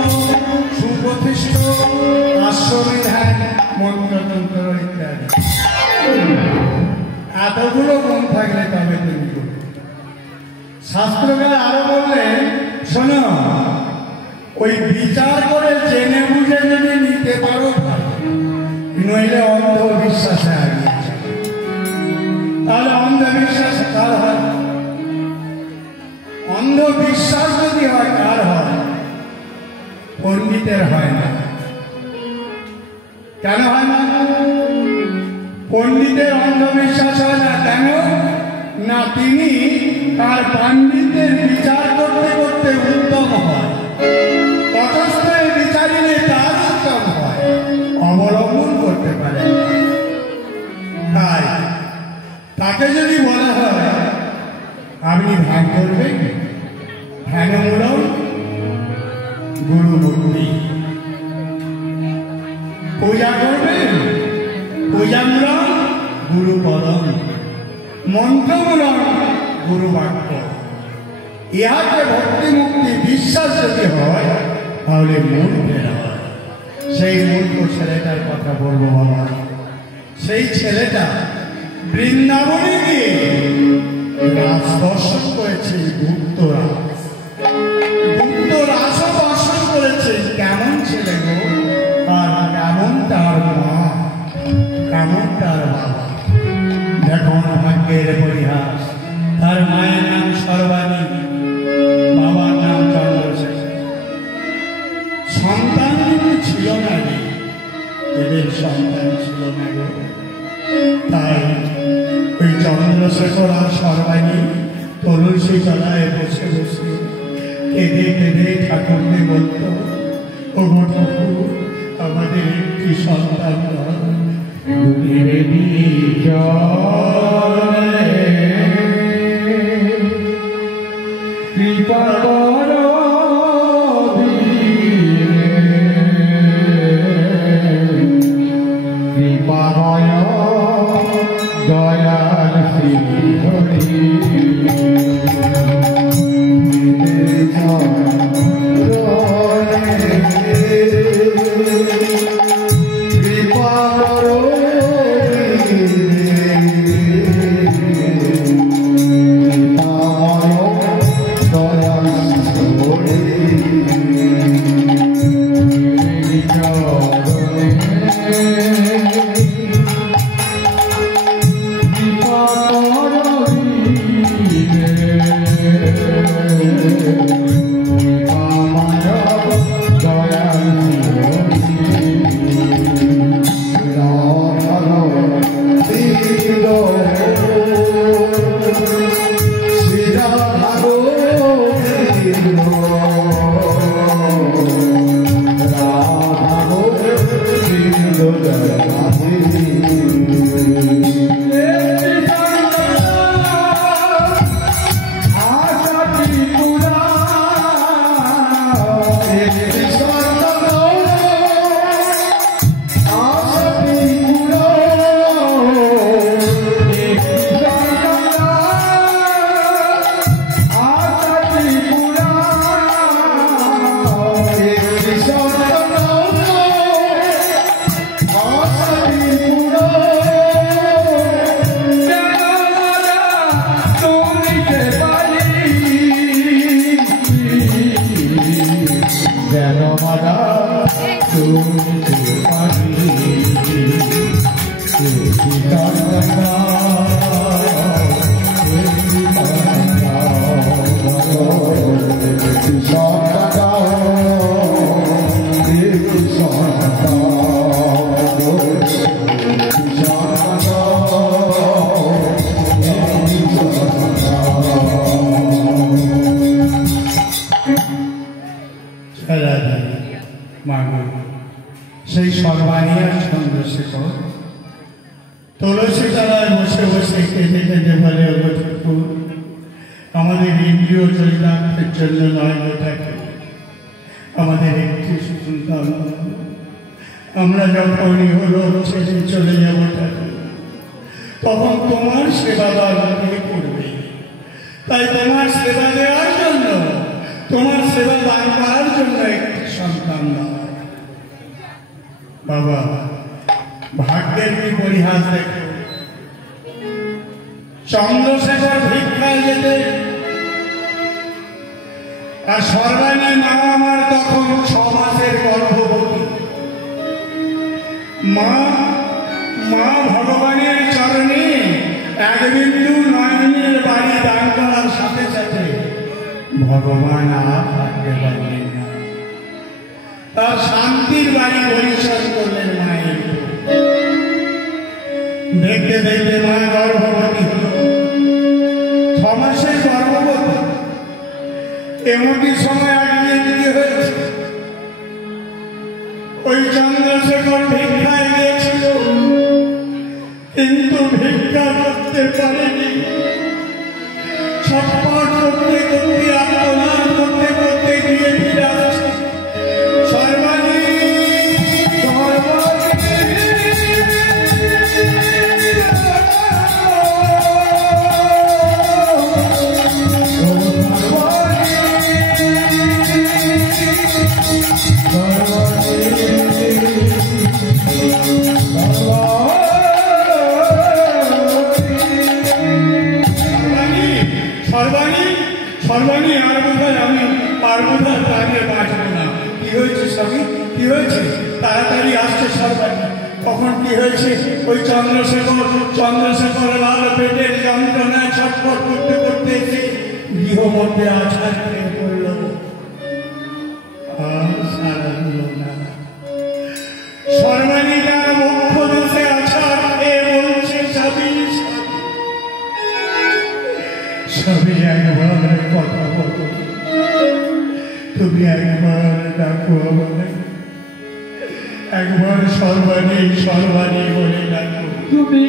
সুপ্রতিষ্ঠ, আশ্রমেধান, মন্ত্রতন্ত্র ইত্যাদি। এতগুলো গুণ থাকলে তবে তিনি গুরু। শাস্ত্রকার আরো বললেন, শোনো, ওই বিচার করে জেনে বুঝে যদি নিতে পারো, নইলে অন্ধবিশ্বাসে হারিয়েছে। তাহলে অন্ধবিশ্বাস কার হয়? অন্ধবিশ্বাস যদি হয় কার হয়? পণ্ডিতের হয় না। কেন হয় না? পণ্ডিতের অন্ধবিশ্বাস হয় না কেন? না, তিনি তার পাণ্ডিত্যের বিচার করতে করতে উত্তম হয়, তটস্থ বিচারিলে তার উত্তম হয়, অবলম্বন করতে পারে। তাই তাকে যদি বলা হয় আপনি ধ্যান করবেন, ধ্যানমূলক গুরুমূর্তি, পূজা করবেন, পূজামূলক গুরুপদম, মন্ত্রমূলক গুরু বাক্য, ইহাকে ভক্তি মুক্তি বিশ্বাস যদি হয় তাহলে মূর্খের হয়। সেই মূর্খ ছেলেটার কথা বলবো বাবা। সেই ছেলেটা বৃন্দাবনে গিয়ে রাস দর্শন করেছে, গুপ্তরাস, গুপ্তরাসও দর্শন করেছে। কেমন ছেলে গো, আর কেমন তার মা, কেমন তার বাবা। দেখুন ভাগ্যের পরিহাস, তার মায়ের নাম সর্বাণী, বাবার নাম চন্দ্রশেখর। সন্তান কিন্তু ছিল না, এদের সন্তান ছিল না গো। তাই ওই চন্দ্রশেখর আর সর্বাণী তুলসী তলায় বসে বসে কেঁদে কেঁদে ঠাকুরকে বলত, ও ঠাকুর, আমাদের একটি সন্তান কৃপা করো, কৃপা হয় দয়াল শ্রী হরি। কৃপা করো সেই সর্বাণিয়ার চন্দ্রশেখর তুলসী তলায় বসে বসে কেঁদে কেঁদে বলে, আমাদের ইন্দ্রিয় চরিতার্থের জন্য নয় থাকে, আমাদের একটি সন্তান, আমরা যখনই হলো ছেড়ে চলে যাব থাকে, তখন তোমার সেবা কে করবে? তাই তোমার সেবা দেওয়ার জন্য, তোমার সেবা দান করার জন্য একটি সন্তান দাও। বাবা, ভাগ্যের কি পরিহাস দেখো, চন্দ্রশেখর ভিক্ষায় যেতে, আর সর্বাণী মা আমার তখন 6 মাসের গর্ভবতী। মা ভগবানের চরণে এক বিন্দু নয়নের বাড়ি দান করার সাথে সাথে ভগবান আর থাকতে পারলেন না, তার শান্তির বাড়ি পরিচয় করলেন মায়ের। দেখতে দেখতে মা গর্ভবতী হল, 6 মাসের গর্ভবতী। এমনটি সময় আগিয়ে দিয়ে হয়েছে, ওই চন্দ্রশেখর ভিক্ষায় গিয়েছিল, কিন্তু ভিক্ষা করতে পারেনি। ছটফট করতে করতে, আত্মনাদ করতে করতে গিয়ে ফিরে আসছে। সর্বাণী সর্বাণী আর বোধহয় আমি আর বোধহয় প্রাণে বাঁচব না। কি হয়েছে স্বামী, কি হয়েছে? তাড়াতাড়ি আসছে সর্বাণী। কখন কি হয়েছে? ওই চন্দ্রশেখর লাল পেটের যন্ত্রণায় ছটফট করতে করতে এসে গৃহ মধ্যে আছাড় খেয়ে পড়ল, আর সারা হল না। সর্বাণী তার মুখ্য দেশে আছাড় খেয়ে বলছে, স্বামী একবার কথা বলো, তুমি একবার ডাকো আমাকে, একবার সর্বাণী সর্বাণী বলে ডাকো। তুমি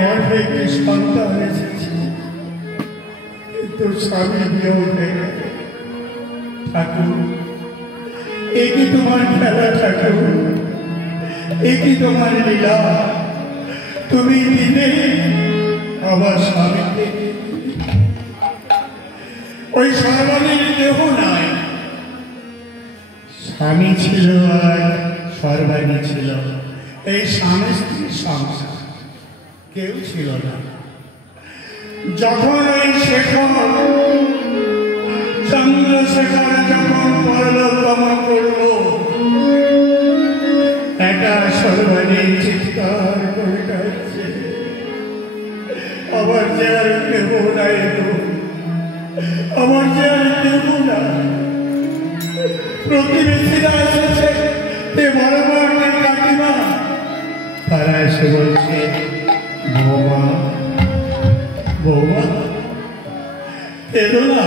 গর্ভে একটি সন্তান এসেছে, কিন্তু স্বামী বিয়োগ হয়ে গেল। ঠাকুর, এ কি তোমার খেলা ঠাকুর? এ কি তোমার লীলা? তুমি দিলে আমার স্বামীকে। ওই সর্বাণীর কেহ নাই, স্বামী ছিল আর সর্বাণী ছিল। এই স্বামী স্ত্রীর সংসার, কেউ ছিল না। যখন ওই শেখর চন্দ্রশেখর যখন পরলোক গমন করল, একা সর্বাণী চিৎকার করে কাঁদছে, আমার যে আর কেহ নাই, আমার যে আর কেহ নাই। প্রতিবেশীরা এসেছে, এ বড় বড় কাকিমা, তারা এসে বলছে, বৌমা বৌমা এলো না,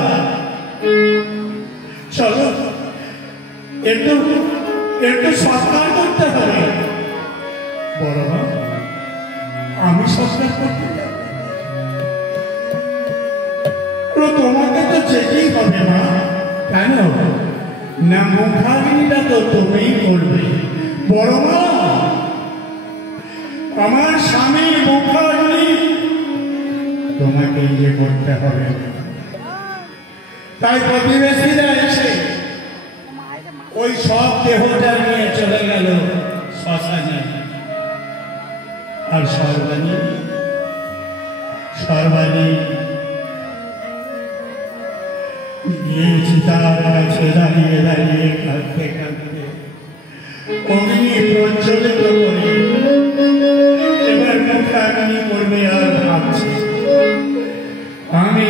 চলো একটু একটু সৎকার করতে হবে। বড় মা, আমি সৎকার করতে যাব? তোমাকে তো যেতেই হবে মা। কেন না? মুখাগ্নিটা তো তুমিই করবে। বড় মা, আমার স্বামীর মুখাগ্নি তোমাকে ইয়ে করতে হবে। তাই প্রতিবেশীরা এসে ওই সব দেহটা নিয়ে চলে গেল শ্মশানে। আর সর্বাণী গিয়ে চিতার কাছে দাঁড়িয়ে দাঁড়িয়ে কাঁদতে কাঁদতে অগ্নি প্রজ্বলিত করে এবার মুখাগ্নি করবে। আর ভাবছে, আমি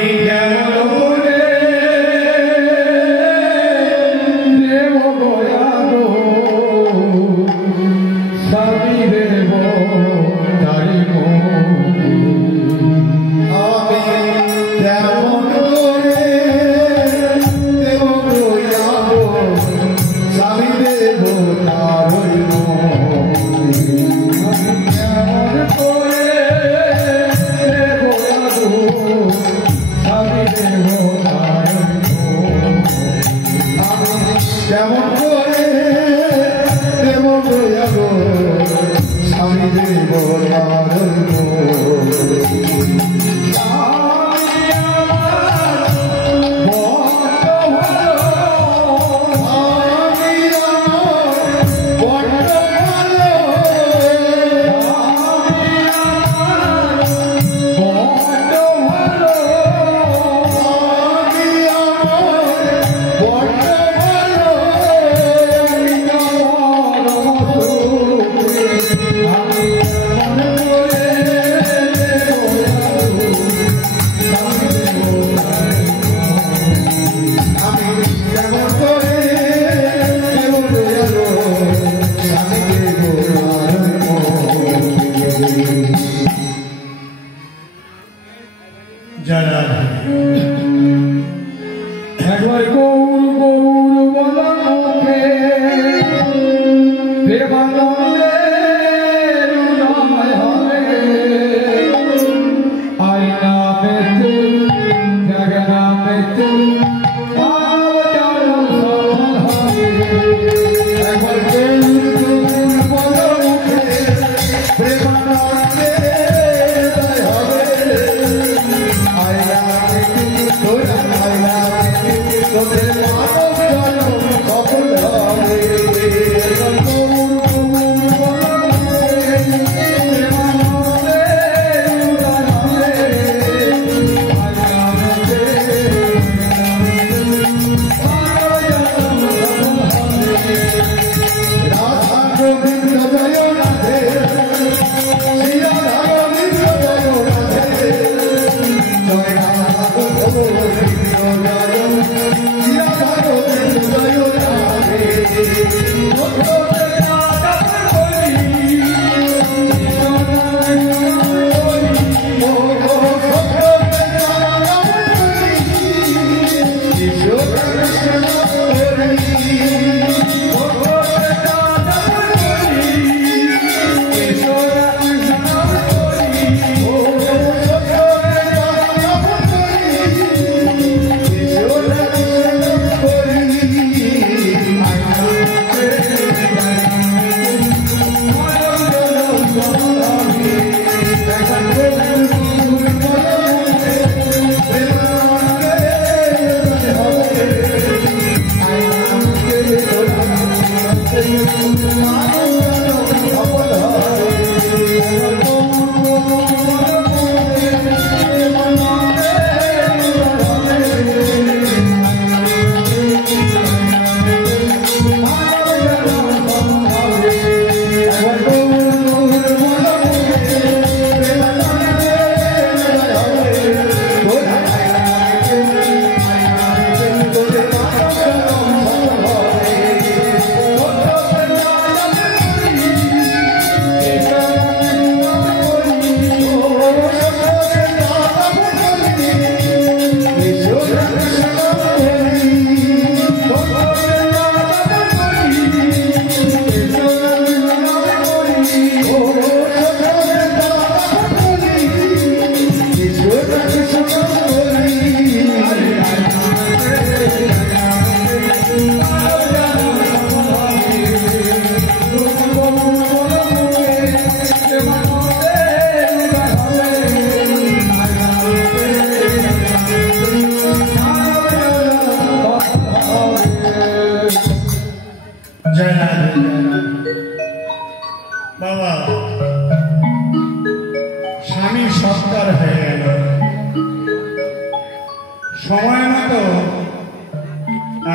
সময় মতো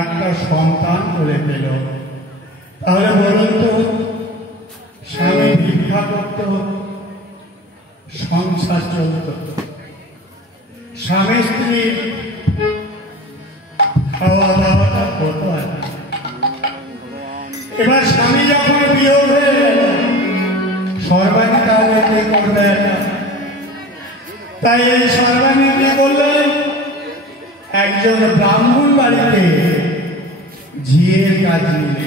একটা সন্তান করে পেল। তাহলে বলুন তো, স্বামী ভিক্ষা করত, সংসার চলত, স্বামী স্ত্রী খাওয়া দাওয়াটা কত আর। এবার স্বামী যখন বিয়োগ হয়ে গেল, সর্বাণী তাহলে কি করবে? তাই এই সর্বাণী কি বললেন, একজন ব্রাহ্মণ বাড়িতে ঝিয়ের কাজ নিলে,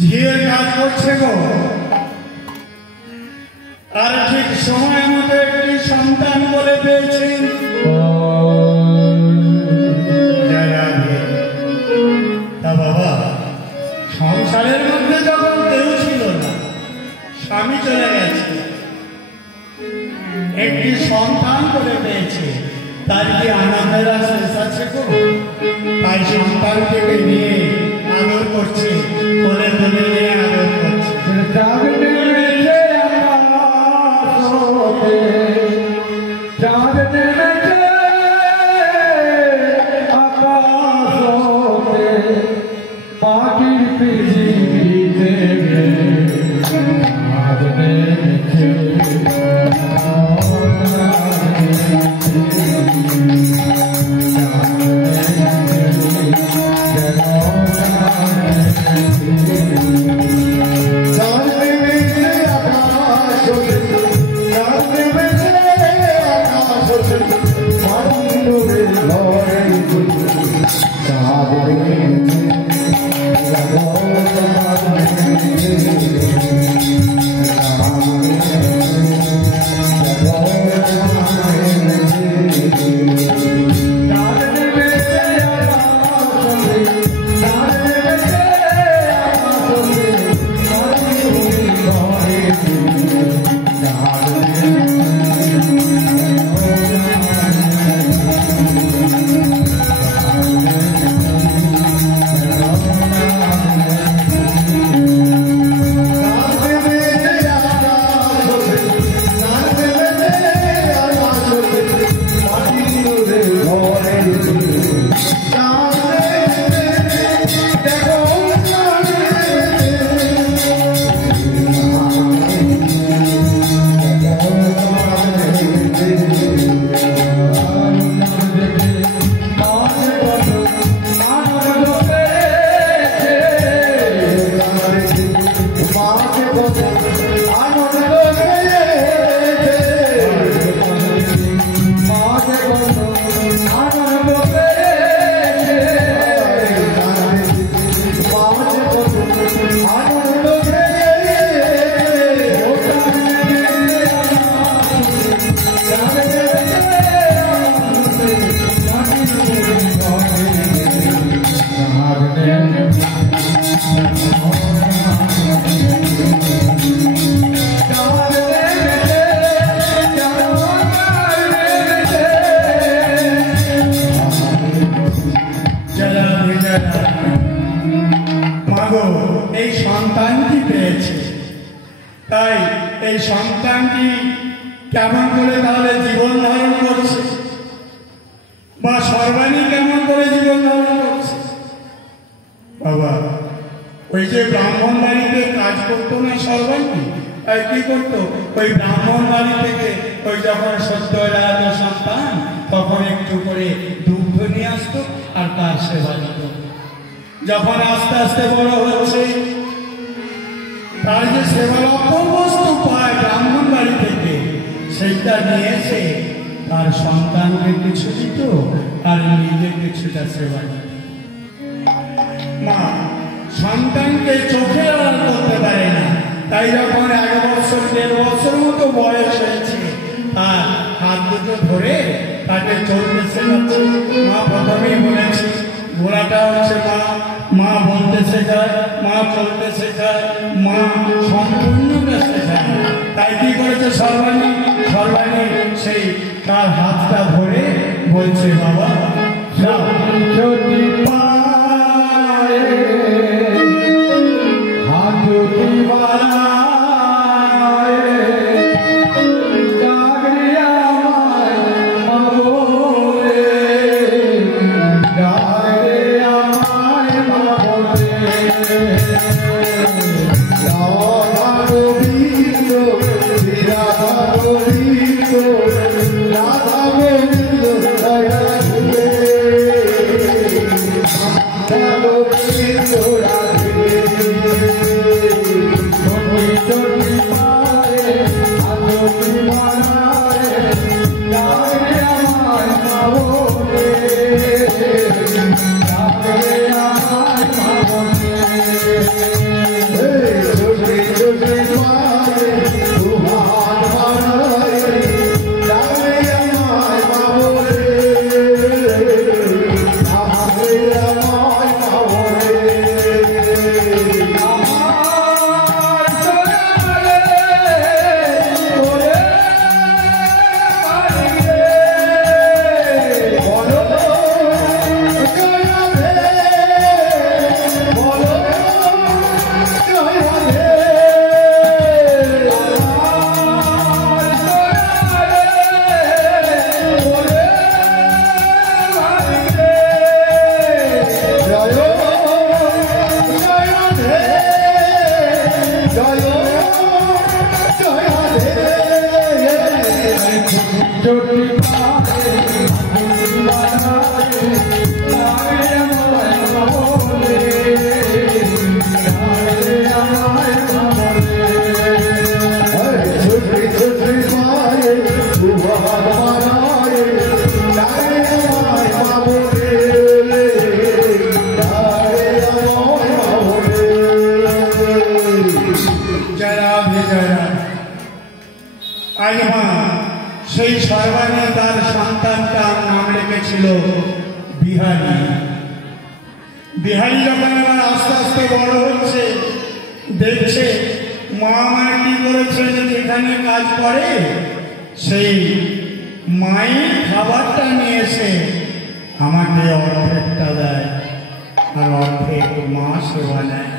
ঝিয়ের কাজ করছে গো। আর ঠিক সময় মতো একটি সন্তান বলে পেয়েছেন। তা বাবা, সংসারের মধ্যে যখন কেউ ছিল না, স্বামী চলে গেছে, একটি সন্তান করে পেয়েছে, তার কি আনন্দের শেষ আছে গো? তাই সন্তানকে নিয়ে আদর করছে, বলে বলে নিয়ে আদর করছে। এই সন্তানটি পেয়েছে, তাই এই সন্তানটি কেমন করে তাহলে জীবন ধারণ করছে, বা সর্বাণী কেমন করে জীবন ধারণ করছে? বাবা, ওই যে ব্রাহ্মণ বাড়িতে কাজ করতো না সর্বাণী, তাই কি করতো, ওই ব্রাহ্মণ বাড়ি থেকে ওই যখন সদ্য জাত সন্তান, তখন একটু করে দুগ্ধ নিয়ে আসতো আর তার সেবা দিত। যখন আস্তে আস্তে বড় হচ্ছে, তার যে সেবা বস্তু পায় ব্রাহ্মণ বাড়ি থেকে, সেইটা নিয়েছে তার সন্তানকে কিছু দিত আর নিজে কিছুটা সেবা দিত। মা সন্তানকে চোখে আড়াল করতে পারে না, তাই যখন 1 বছর 1.5 বছর মতো বয়স হয়েছে, তার হাত দুটো ধরে তাকে চলতে শেখাচ্ছে। মা প্রথমেই বলেছি, ঘোড়াটা হচ্ছে মা বলতে শেখায়, মা চলতে শেখায়, মা সম্পূর্ণটা শেখায়। তাই কি করেছে সর্বাণী সেই তার হাতটা ধরে বলছে, বাবা Oh ডেকেছিল বিহারি। বিহারি যখন আমার আস্তে আস্তে বড় হচ্ছে, দেখছে মা আমার কি করেছে, যেখানে কাজ করে সেই মায়ের খাবারটা নিয়ে এসে আমাকে অর্ধেকটা দেয় আর অর্ধেক মা সেবা নেয়।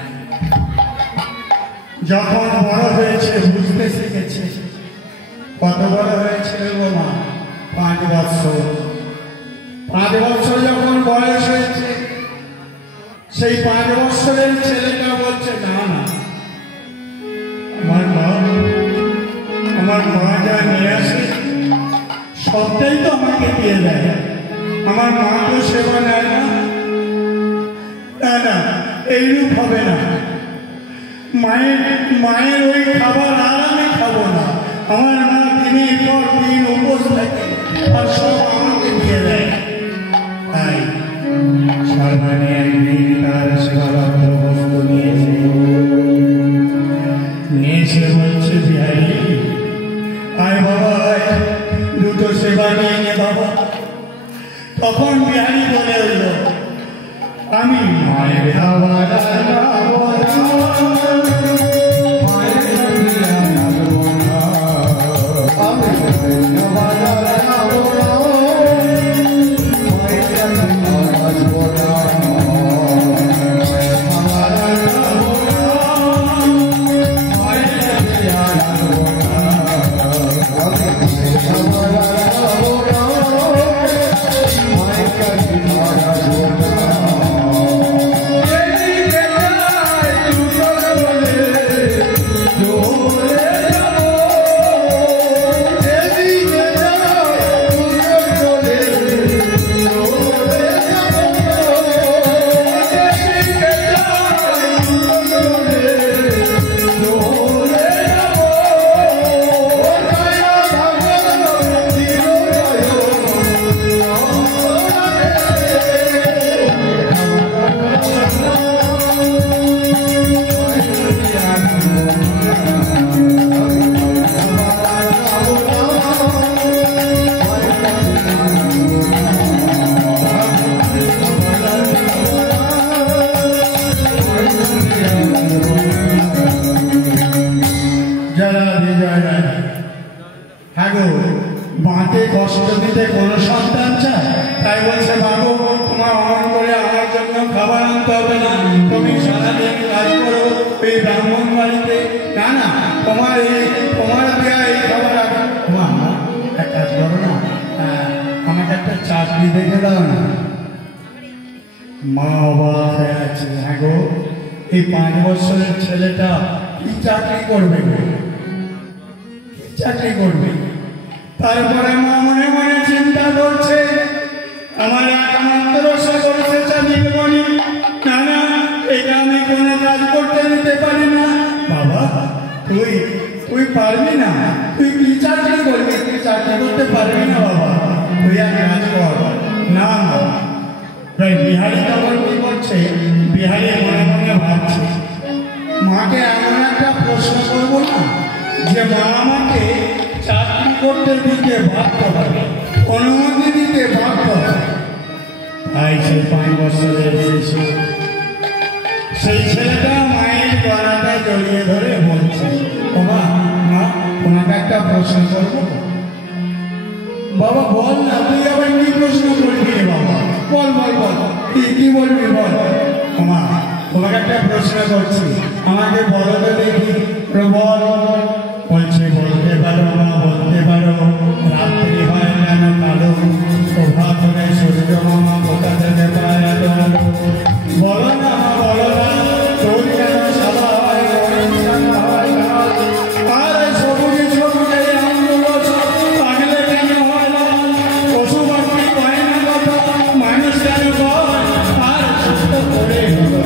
যখন বড় হয়েছে বুঝতে শিখেছে, কত বড় হয়েছে মা? 5 বছর। 5 বছর যখন বয়স হয়েছে, সেই 5 বছরের ছেলেটা বলছে না না, আমার মা যা নিয়ে আসে সবটাই তো আমাকে দিয়ে দেয়, আমার মা তো সেবা নেয় না। না, এইরূপ হবে না। মায়ের ওই খাবার আর আমি খাবো না। আমার মা দিনের পর দিন উপোস থাকে আর সব আমাকে দিয়ে দেয়। তাই সর্বাণী একদিন তার সেবালব্ধ বস্তু নিয়েছে বলছে, বিহারি আয় বাবা, দুটো সেবা নিয়ে নে বাবা। তখন বিহারি বলে উঠল, আমি মায়ের খাবার মাকে কষ্ট দিতে কোনো সন্তান চায়? তাই বলছে, বাবু তোমার অমন করে আমার জন্য খাবার আনতে হবে না, তুমি সারাদিন কাজ করো এই ব্রাহ্মণ বাড়িতে। না না, তোমার দেওয়া এই খাবার এক কাজ করো না, আমাকে একটা চাকরি দেখে দাও না। মা অবাক হয়ে আছে, হ্যাঁ গো, এই 5 বছরের ছেলেটা কি চাকরি করবে? কি চাকরি করবে? তারপরে মা মনে মনে চিন্তা করছে, আমার একমাত্র সকলকে চাকরি করি, না না, এটা আমি কোনো কাজ করতে দিতে পারি না। বাবা তুই পারবি না, তুই কি চাকরি করবি? তুই চাকরি করতে পারবি না বাবা, তুই এক কাজ কর না। বিহারি তখন কি করছে, বিহারি মনে মনে ভাবছে, মাকে এমন একটা প্রশ্ন করবো না যে মা আমাকে চাকরি করতে দিতে বাধ্য হবে, অনুমতি দিতে বাধ্য হবে। তাই সেই 5 বছরের শিশু, সেই ছেলেটা মায়ের গলাটা জড়িয়ে ধরে বলছে, মা তোমাকে একটা প্রশ্ন করবো। বাবা বল না, তুই আবার কি প্রশ্ন করবি রে বাবা? বল বল বল, কি বলবি বল। মা তোমাকে একটা প্রশ্ন করছি, আমাকে বলো তো দেখি। বল। বলছে, বলতে পারো মা, বলতে পারো। রাত্রি হয় কেন কালো, প্রভাত হলে সূর্য মামা কোথা থেকে পায় এত? বলো না মা, বলো না, তোর কেন সাদা হয় না? আর সবুজে সবুজে আমগুলো সব পাগলে কেন হয় না? পশু পাখি কয় না কথা, মানুষ কেন কয়? আর সুস্থ করে হলো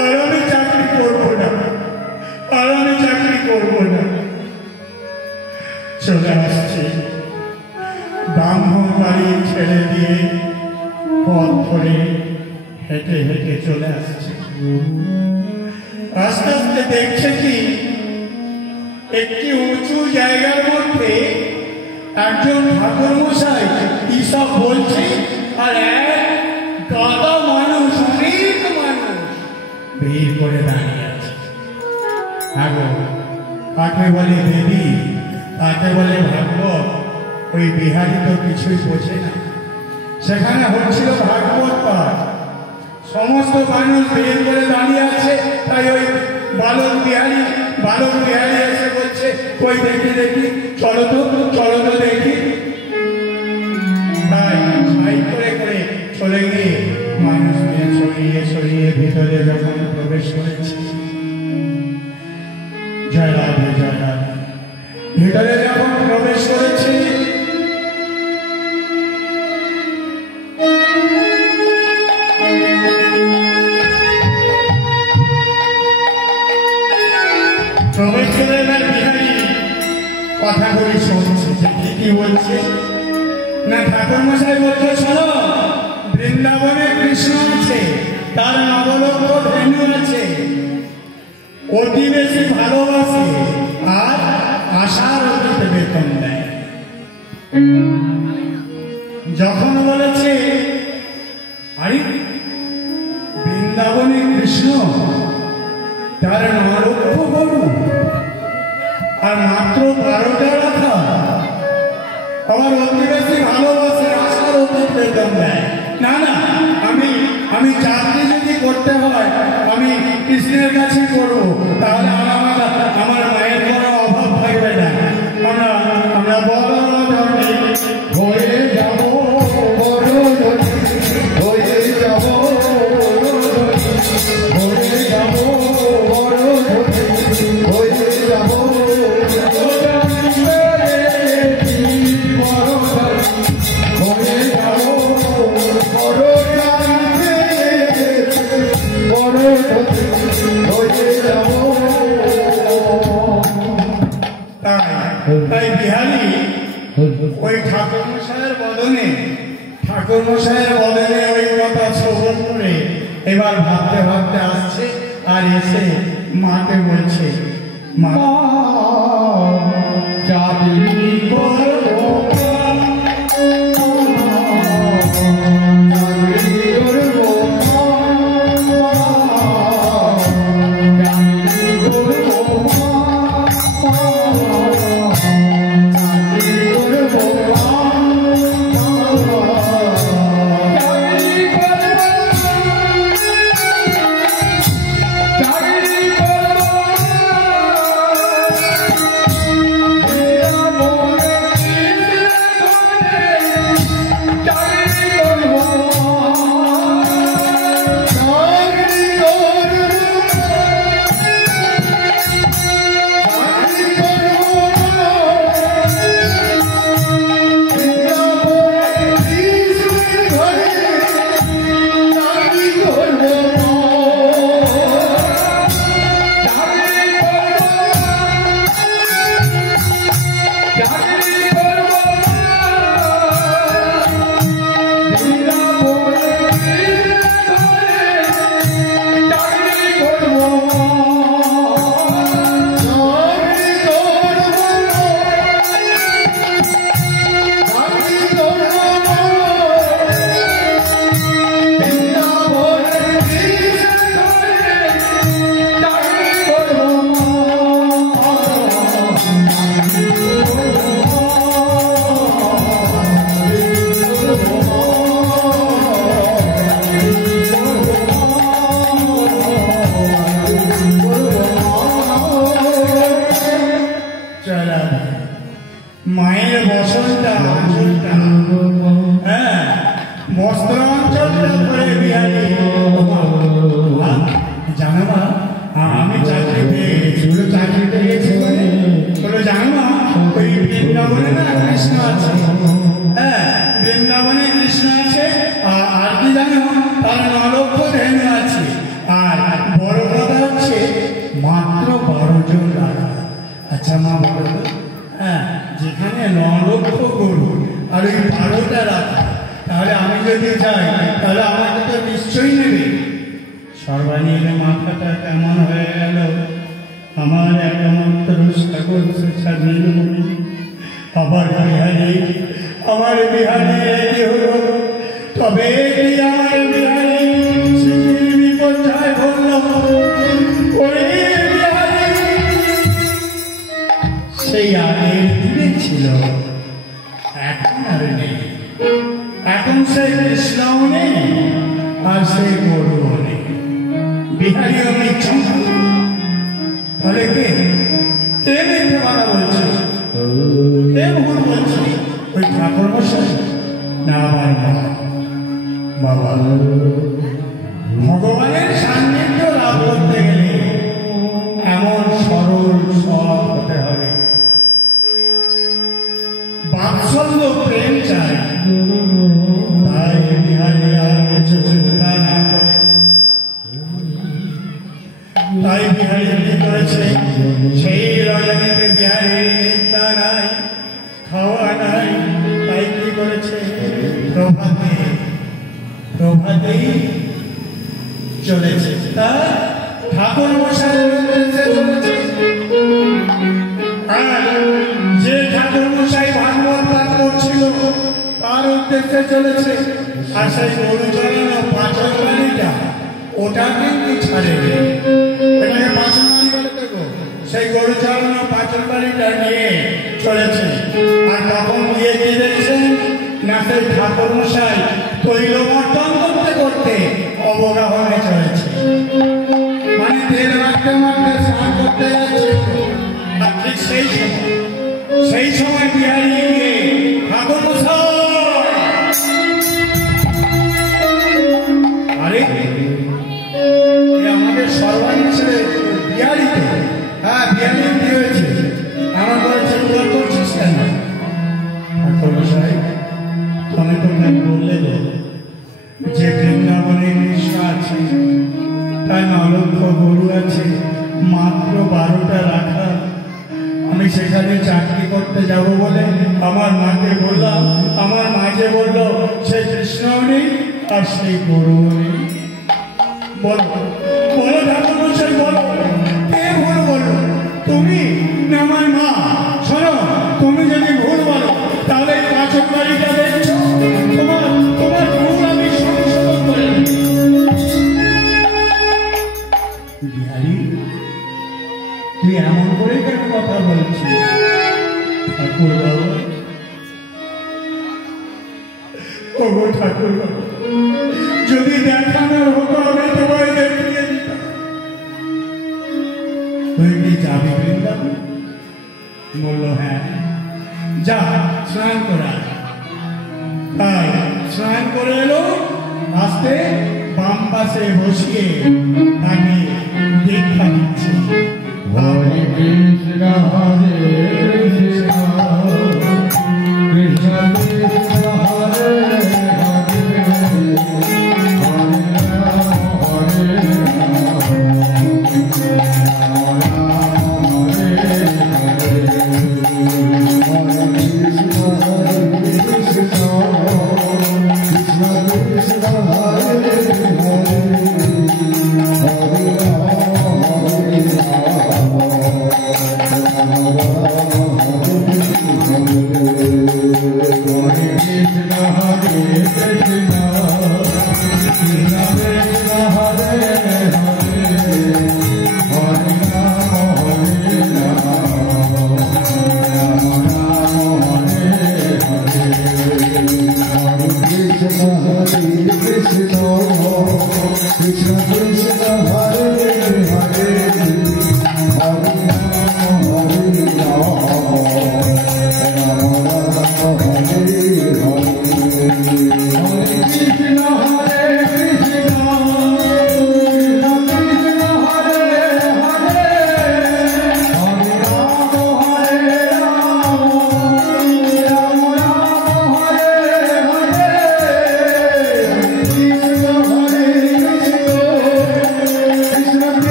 আর আমি চাকরি করবো না, আর আমি চাকরি করবো না। চলে আসছি ব্রাহ্মণ বাড়ি ছেড়ে দিয়ে পথ ধরে হেঁটে হেঁটে চলে আসছে। আস্তে আস্তে দেখছে কি একটি উঁচু জায়গার মধ্যে একজন ঠাকুর মশাই কি সব বলছে, আর এক গাদা মানুষ, অনেক মানুষ ভিড় করে দাঁড়িয়ে আছে। কাকে বলে দেবী, কাকে বলে ভাগবত, ওই বিহারি তো কিছুই বোঝে না। সেখানে হচ্ছিল ভাগবত পাঠ, সমস্ত মানুষ ভিড় করে দাঁড়িয়ে আছে। তাই ওই বালক বিহারি এসে বলছে, কই দেখি দেখি, চলো তো দেখি। তাই সাইড করে করে চলে গিয়ে মানুষ নিয়ে সরিয়ে ভিতরে যখন প্রবেশ করেছে, জয় রাধে জয় রাধে, ভিতরে যখন প্রবেশ করেছে বিহারি কথাগুলি শুনছে, কি বলছে না, ঠাকুর মশাই বলছে শোনো, বৃন্দাবনে কৃষ্ণ আছে, তার নবলক্ষ ধেনু আছে, অতি বেশি ভালোবাসে আর আশার অতীতে বেতন দেয়। যখন বলেছে আরে বৃন্দাবনে কৃষ্ণ, তার নবলক্ষ গরু আর মাত্র 12টা রাখা, আমার অতি বেশি ভালোবাসে, আশার অতীত বেতন দেয়। না না, আমি চাকরি যদি করতে হয় আমি কৃষ্ণের কাছে করবো, তাহলে আমার মায়ের কোনো অভাব থাকবে না। আমরা বড় ধনী হয়ে যাব, হয়ে যাব, হয়ে যাব, হয়ে যাব, তাই বিহারি ওই ঠাকুর মশাইয়ের বদনে ওই কথা শ্রবণ করে এবার ভাবতে ভাবতে আসছে, আর এসে মাকে বলছে, মা চাকরি করবো, মায়ের বসনটা অঞ্চলটা, হ্যাঁ বস্ত্র অঞ্চলটা করে বিহারি, জানো মা আমি চাকরি পেয়ে গেছি, চাকরি পেয়ে গেছি বলে জানো মা ওই বৃন্দাবনে না কৃষ্ণ আছে, হ্যাঁ বৃন্দাবনে কৃষ্ণ আছে, আর কি জানো তার 9 লক্ষ ধেনু আছে। আচ্ছা মা বলো তো, হ্যাঁ যেখানে 9 লক্ষ গরু আর ওই 12টা রাখা, তাহলে আমি যদি যাই তাহলে আমাকে তো নিশ্চয়ই নেবে। সর্বাণীর মাথাটা কেমন হয়ে গেল। আমার একমাত্র ছাগল সেটা নীলমণি, আবার বিহারি, আমার বিহারি কি হলো? তবে কি আমার বিহারি বিপর্যয় ঘটল? ওরে বিহারি সেই আগের দিনে ছিল, এখন আর নেই। এখন সেই কৃষ্ণও নেই আর সেই গরুও নেই, বিহারিও নেই। তাহলে কে কে মিথ্যে কথা বলছে? কে ভুল বলছে? ওই ঠাকুর মশাই না আমার মা? বাবা, ভগবানের সান্নিধ্য লাভ করতে গেলে এমন সরল সৎ হতে হবে। বাৎসল্য প্রেম চাই। তাই বিহারি আর কিছু চিন্তা না করে, তাই বিহারি কি করেছে? সেই রজনীতে বিহারির নিদ্রা নাই, খাওয়া নাই। তাই কি করেছে? প্রভাতেই চলেছে, তা ঠাকুর মশাইয়ের উদ্দেশ্যে চলেছে। আর যে ঠাকুর মশাই ভাগবত পাঠ করছিল তার উদ্দেশ্যে চলেছে। আর সেই গরু চড়ানো পাঁচন বাড়িটা ওটা কিন্তু ছাড়েনি, এটাকে পাঁচন বাড়ি বলে দেখো। সেই গরু চড়ানো পাঁচন বাড়িটা নিয়ে চলেছে। আর তখন গিয়ে কি দেখছেন না, সেই ঠাকুর মশাই তৈল বর্তন করতে করতে অবগাহনে চলেছে, মানে তেল মারতে মারতে স্নান করতে যাচ্ছে। আর ঠিক সেই সময় বিহারি গিয়ে ঠাকুর মশাই, আরে আমাদের সর্বাণী ছেলে বিহারি তো। হ্যাঁ বিহারি কি হয়েছে? আমার বলেছে তোর করছিস কেন? ঠাকুর মশাই তুমি তো বললে যে বৃন্দাবনের নেশা আছে, তাই 9 লক্ষ গরু আছে, মাত্র 12টা রাখা। আমি সেখানে চাকরি করতে যাব বলে আমার মাকে বললাম, আমার মা যে বলল সেই কৃষ্ণও নেই আর সেই গরুও নেই। বলো বলো ঠাকুর মশাই বলো, কে ভুল বলো? তুমি না আমার মা? শোনো, তুমি যদি ভুল বলো তাহলে পাঁচক বাড়িটা দেখছো, তোমার ভুল আমি সংশোধন করে দেব। বিহারি তুই এমন করে কেন কথা বলছিস? ঠাকুর বাবা, ওগো ঠাকুর বাবা, যদি দেখানোর হতো আমি তোমায় দেখিয়ে দিতাম। তুই কি যাবি বৃন্দাবন? বলল হ্যাঁ, যা স্নান করা। তাই স্নান করে এলো, আসতে বাম পাশে বসিয়ে তাকে দীক্ষা দিচ্ছে। হরে কৃষ্ণ হরে কৃষ্ণ কৃষ্ণ কৃষ্ণ হরে Hare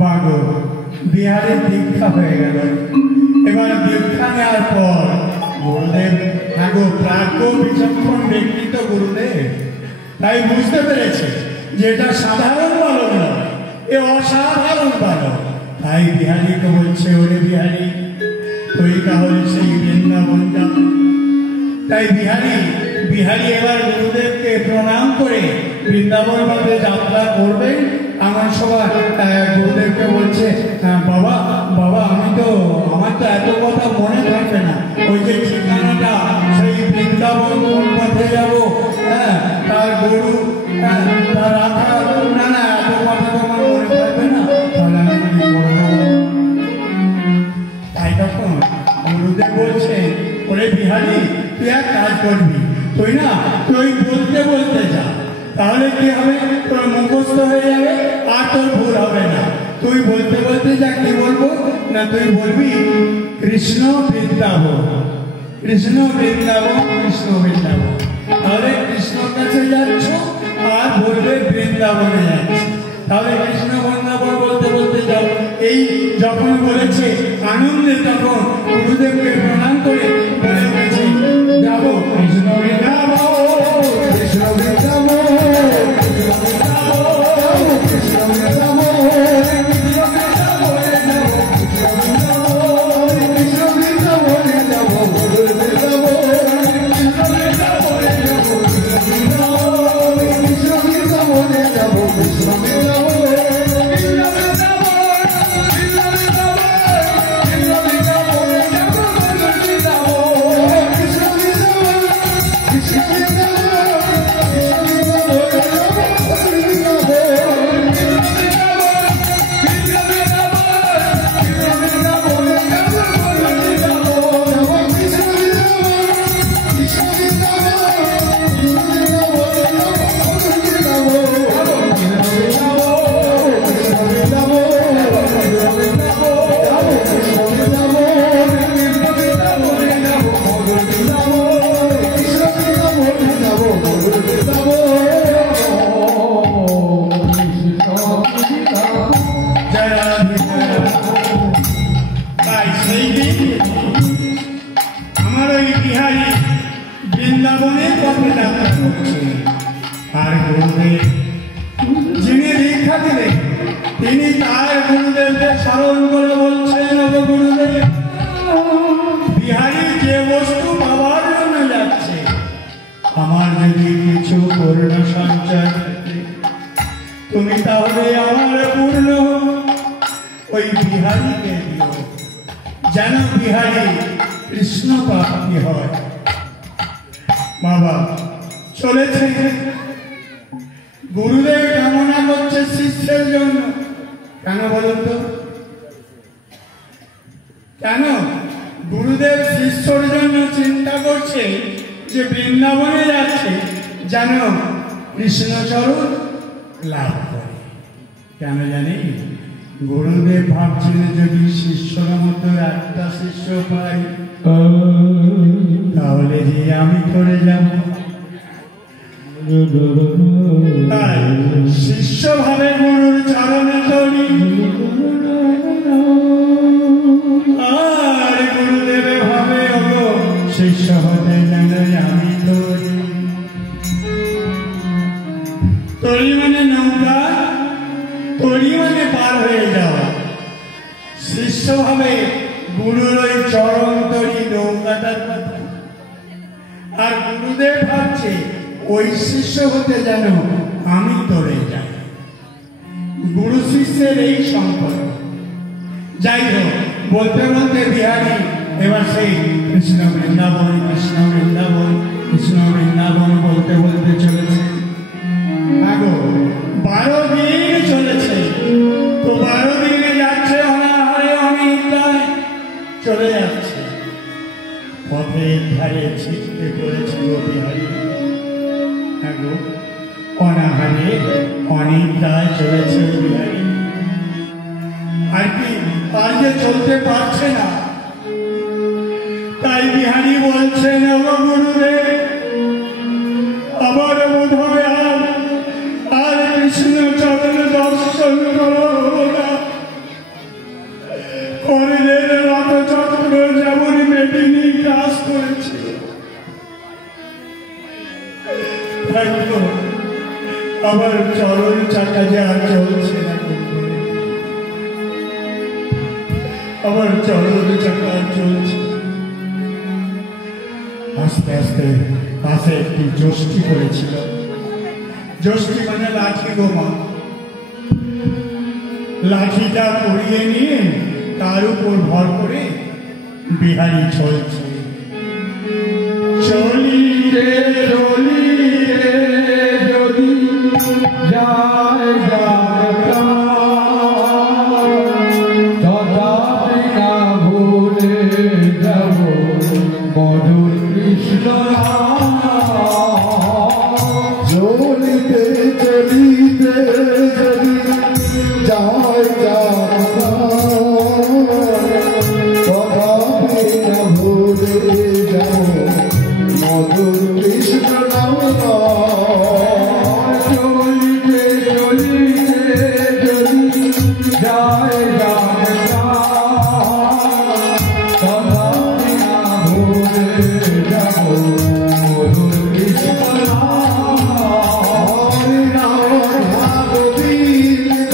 পাগল বিহারের দীক্ষা হয়ে গেল। এবার দীক্ষা নেওয়ার পর গুরুদেব প্রাজ্ঞ বিচক্ষণ ব্যক্তি তো গুরুদেব, তাই বুঝতে পেরেছে যে এটা সাধারণ বালক নয়, এ অসাধারণ বালক। তাই বিহারীকে বলছে, ওরে বিহারী তুই তাহলে সেই বৃন্দাবন যা। তাই বিহারী এবার গুরুদেবকে প্রণাম করে বৃন্দাবন পথে যাত্রা করবে। আমার সবাই গুরুদেবকে বলছে, বাবা আমার তো এত কথা মনে থাকবে না, ওই যে ঠিকানাটা সেই বৃন্দাবন কোন পথে যাবো, তার গরু তার রাখা, না এত কথা তো আমার মনে থাকবে না, তাহলে আমি কি করবো? তাই তখন গুরুদেব বলছে, ওরে বিহারী তুই এক কাজ করবি, তুই বলতে বলতে যা, তাহলে কি হবে, তোর মুখস্থ হয়ে যাবে আর তোর ভুল হবে না। তুই বলতে বলতে যা, কি বলবো না, তুই বলবি কৃষ্ণ বৃন্দাবন, কৃষ্ণ বৃন্দাবন, কৃষ্ণ বৃন্দাবন। তাহলে কৃষ্ণর কাছে যাচ্ছ আর বলবে বৃন্দাবনে যাচ্ছ, তাহলে কৃষ্ণ বৃন্দাবন বলতে বলতে যাও। এই যখন বলেছে আনন্দে, তখন গুরুদেবকে প্রণাম করে বলে গেছে, যাবো কৃষ্ণ বৃন্দাবন, কৃষ্ণ বৃন্দাবন, কৃষ্ণ বৃন্দাবন, কৃষ্ণ বৃন্দাবন, গুরুদেব কামনা করছে শিষ্যের জন্য। কেন বলুন তো, কেন গুরুদেব শিষ্যর জন্য চিন্তা করছে যে বৃন্দাবনে যাচ্ছে যেন কৃষ্ণচরণ লাভ করে? কেন জানি? গুরুদেব ভাবছিলেন যদি শিষ্যর মতো একটা শিষ্য পাই তাহলে যে আমি করে যাব। তাই শিষ্য ভাবে গুরুর চরণে ধরি, আর গুরুদেবে ভাবে ওগো শিষ্য হতে জানাই আমি ধরি। তরি মানে নৌকা, তরি মানে পার হয়ে যাওয়া। শিষ্য ভাবে গুরুর ওই চরণ তরি নৌকাটার কথা, আর গুরুদেব ভাবছে ওই শিষ্য হতে যেন আমি তরে যাই। গুরু শিষ্যের এই সম্পর্ক। যাই হোক, বলতে বলতে বিহারী এবার সেই কৃষ্ণ বৃন্দাবন, কৃষ্ণ বৃন্দাবন, কৃষ্ণ বৃন্দাবন বলতে বলতে চলেছে। 12 দিন চলেছে, তো 12 দিনে যাচ্ছে অনাহারে, অনিদ্রায় চলে যাচ্ছে। পথের ধারে ছিটকে পড়েছিল বিহারী। অনাহারে অনিদ্রায় চলেছে বিহারী, আর যে চলতে পারছে না। তাই বিহারী বলছেন, গুরুদেব আমার বোধ হয় আর কৃষ্ণ চরণ দর্শন করা হলো না। হরিণের রথচক্র যেমন মেদিনী গ্রাস করেছিল, আবার চরণ চাকা যে আর চলছে না, আবার চরণ চাকা চলছে। আস্তে আস্তে পাশে একটি যষ্টি করেছিল। যষ্টি মানে লাঠি গোমা। লাঠিটা পরিয়ে নিয়ে তার উপর ভর করে বিহারী চলছে। চলিতে চলিতে যদি যায় তথাপি না ভুলে যাব মধুর কৃষ্ণ। চলিতে চলিতে যদি যায় তথাপি না ভুলে যাব মধুর কৃষ্ণ নাম। চলিতে চলিতে যদি যায় তথাপি না ভুলে যাব মধুর কৃষ্ণ নাম। হরি নাম ভাগবীন্দ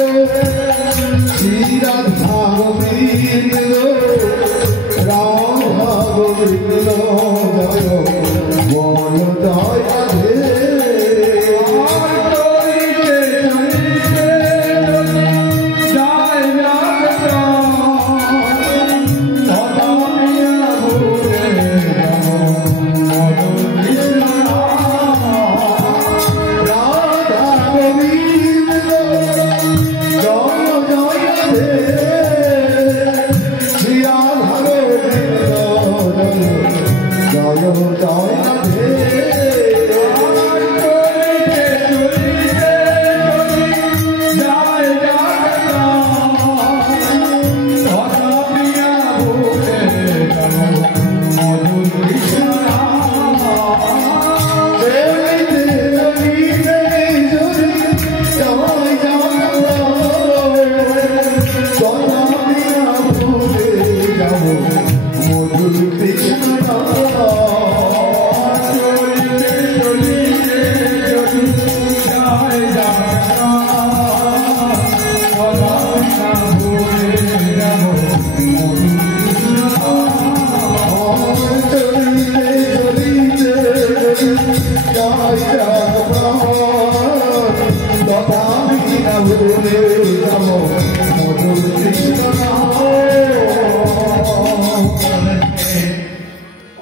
শ্রীরাধা গোবিন্দ রাম ভাগবীন্দ বল দয়া দে।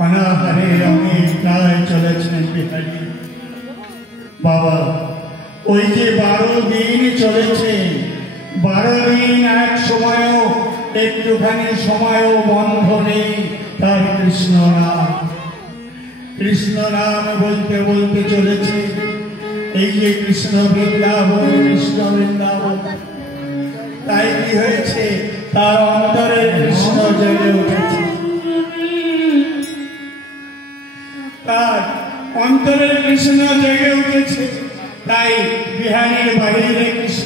অনাহারে রঙে প্রায় চলেছেন বিহারী। বাবা, ওই যে 12 দিন চলেছে, 12 দিন এক সময়ও একটুখানি সময়ও বন্ধ নেই তার কৃষ্ণ নাম। কৃষ্ণ নাম বলতে বলতে চলেছে। এই যে কৃষ্ণ বৃন্দাবন, কৃষ্ণ বৃন্দাবন, তাই কি হয়েছে? তার অন্তরে কৃষ্ণ জেগে উঠেছে। তার অন্তরে কৃষ্ণ জেগে উঠেছে, তাই বিহারীর বাহিরে কৃষ্ণ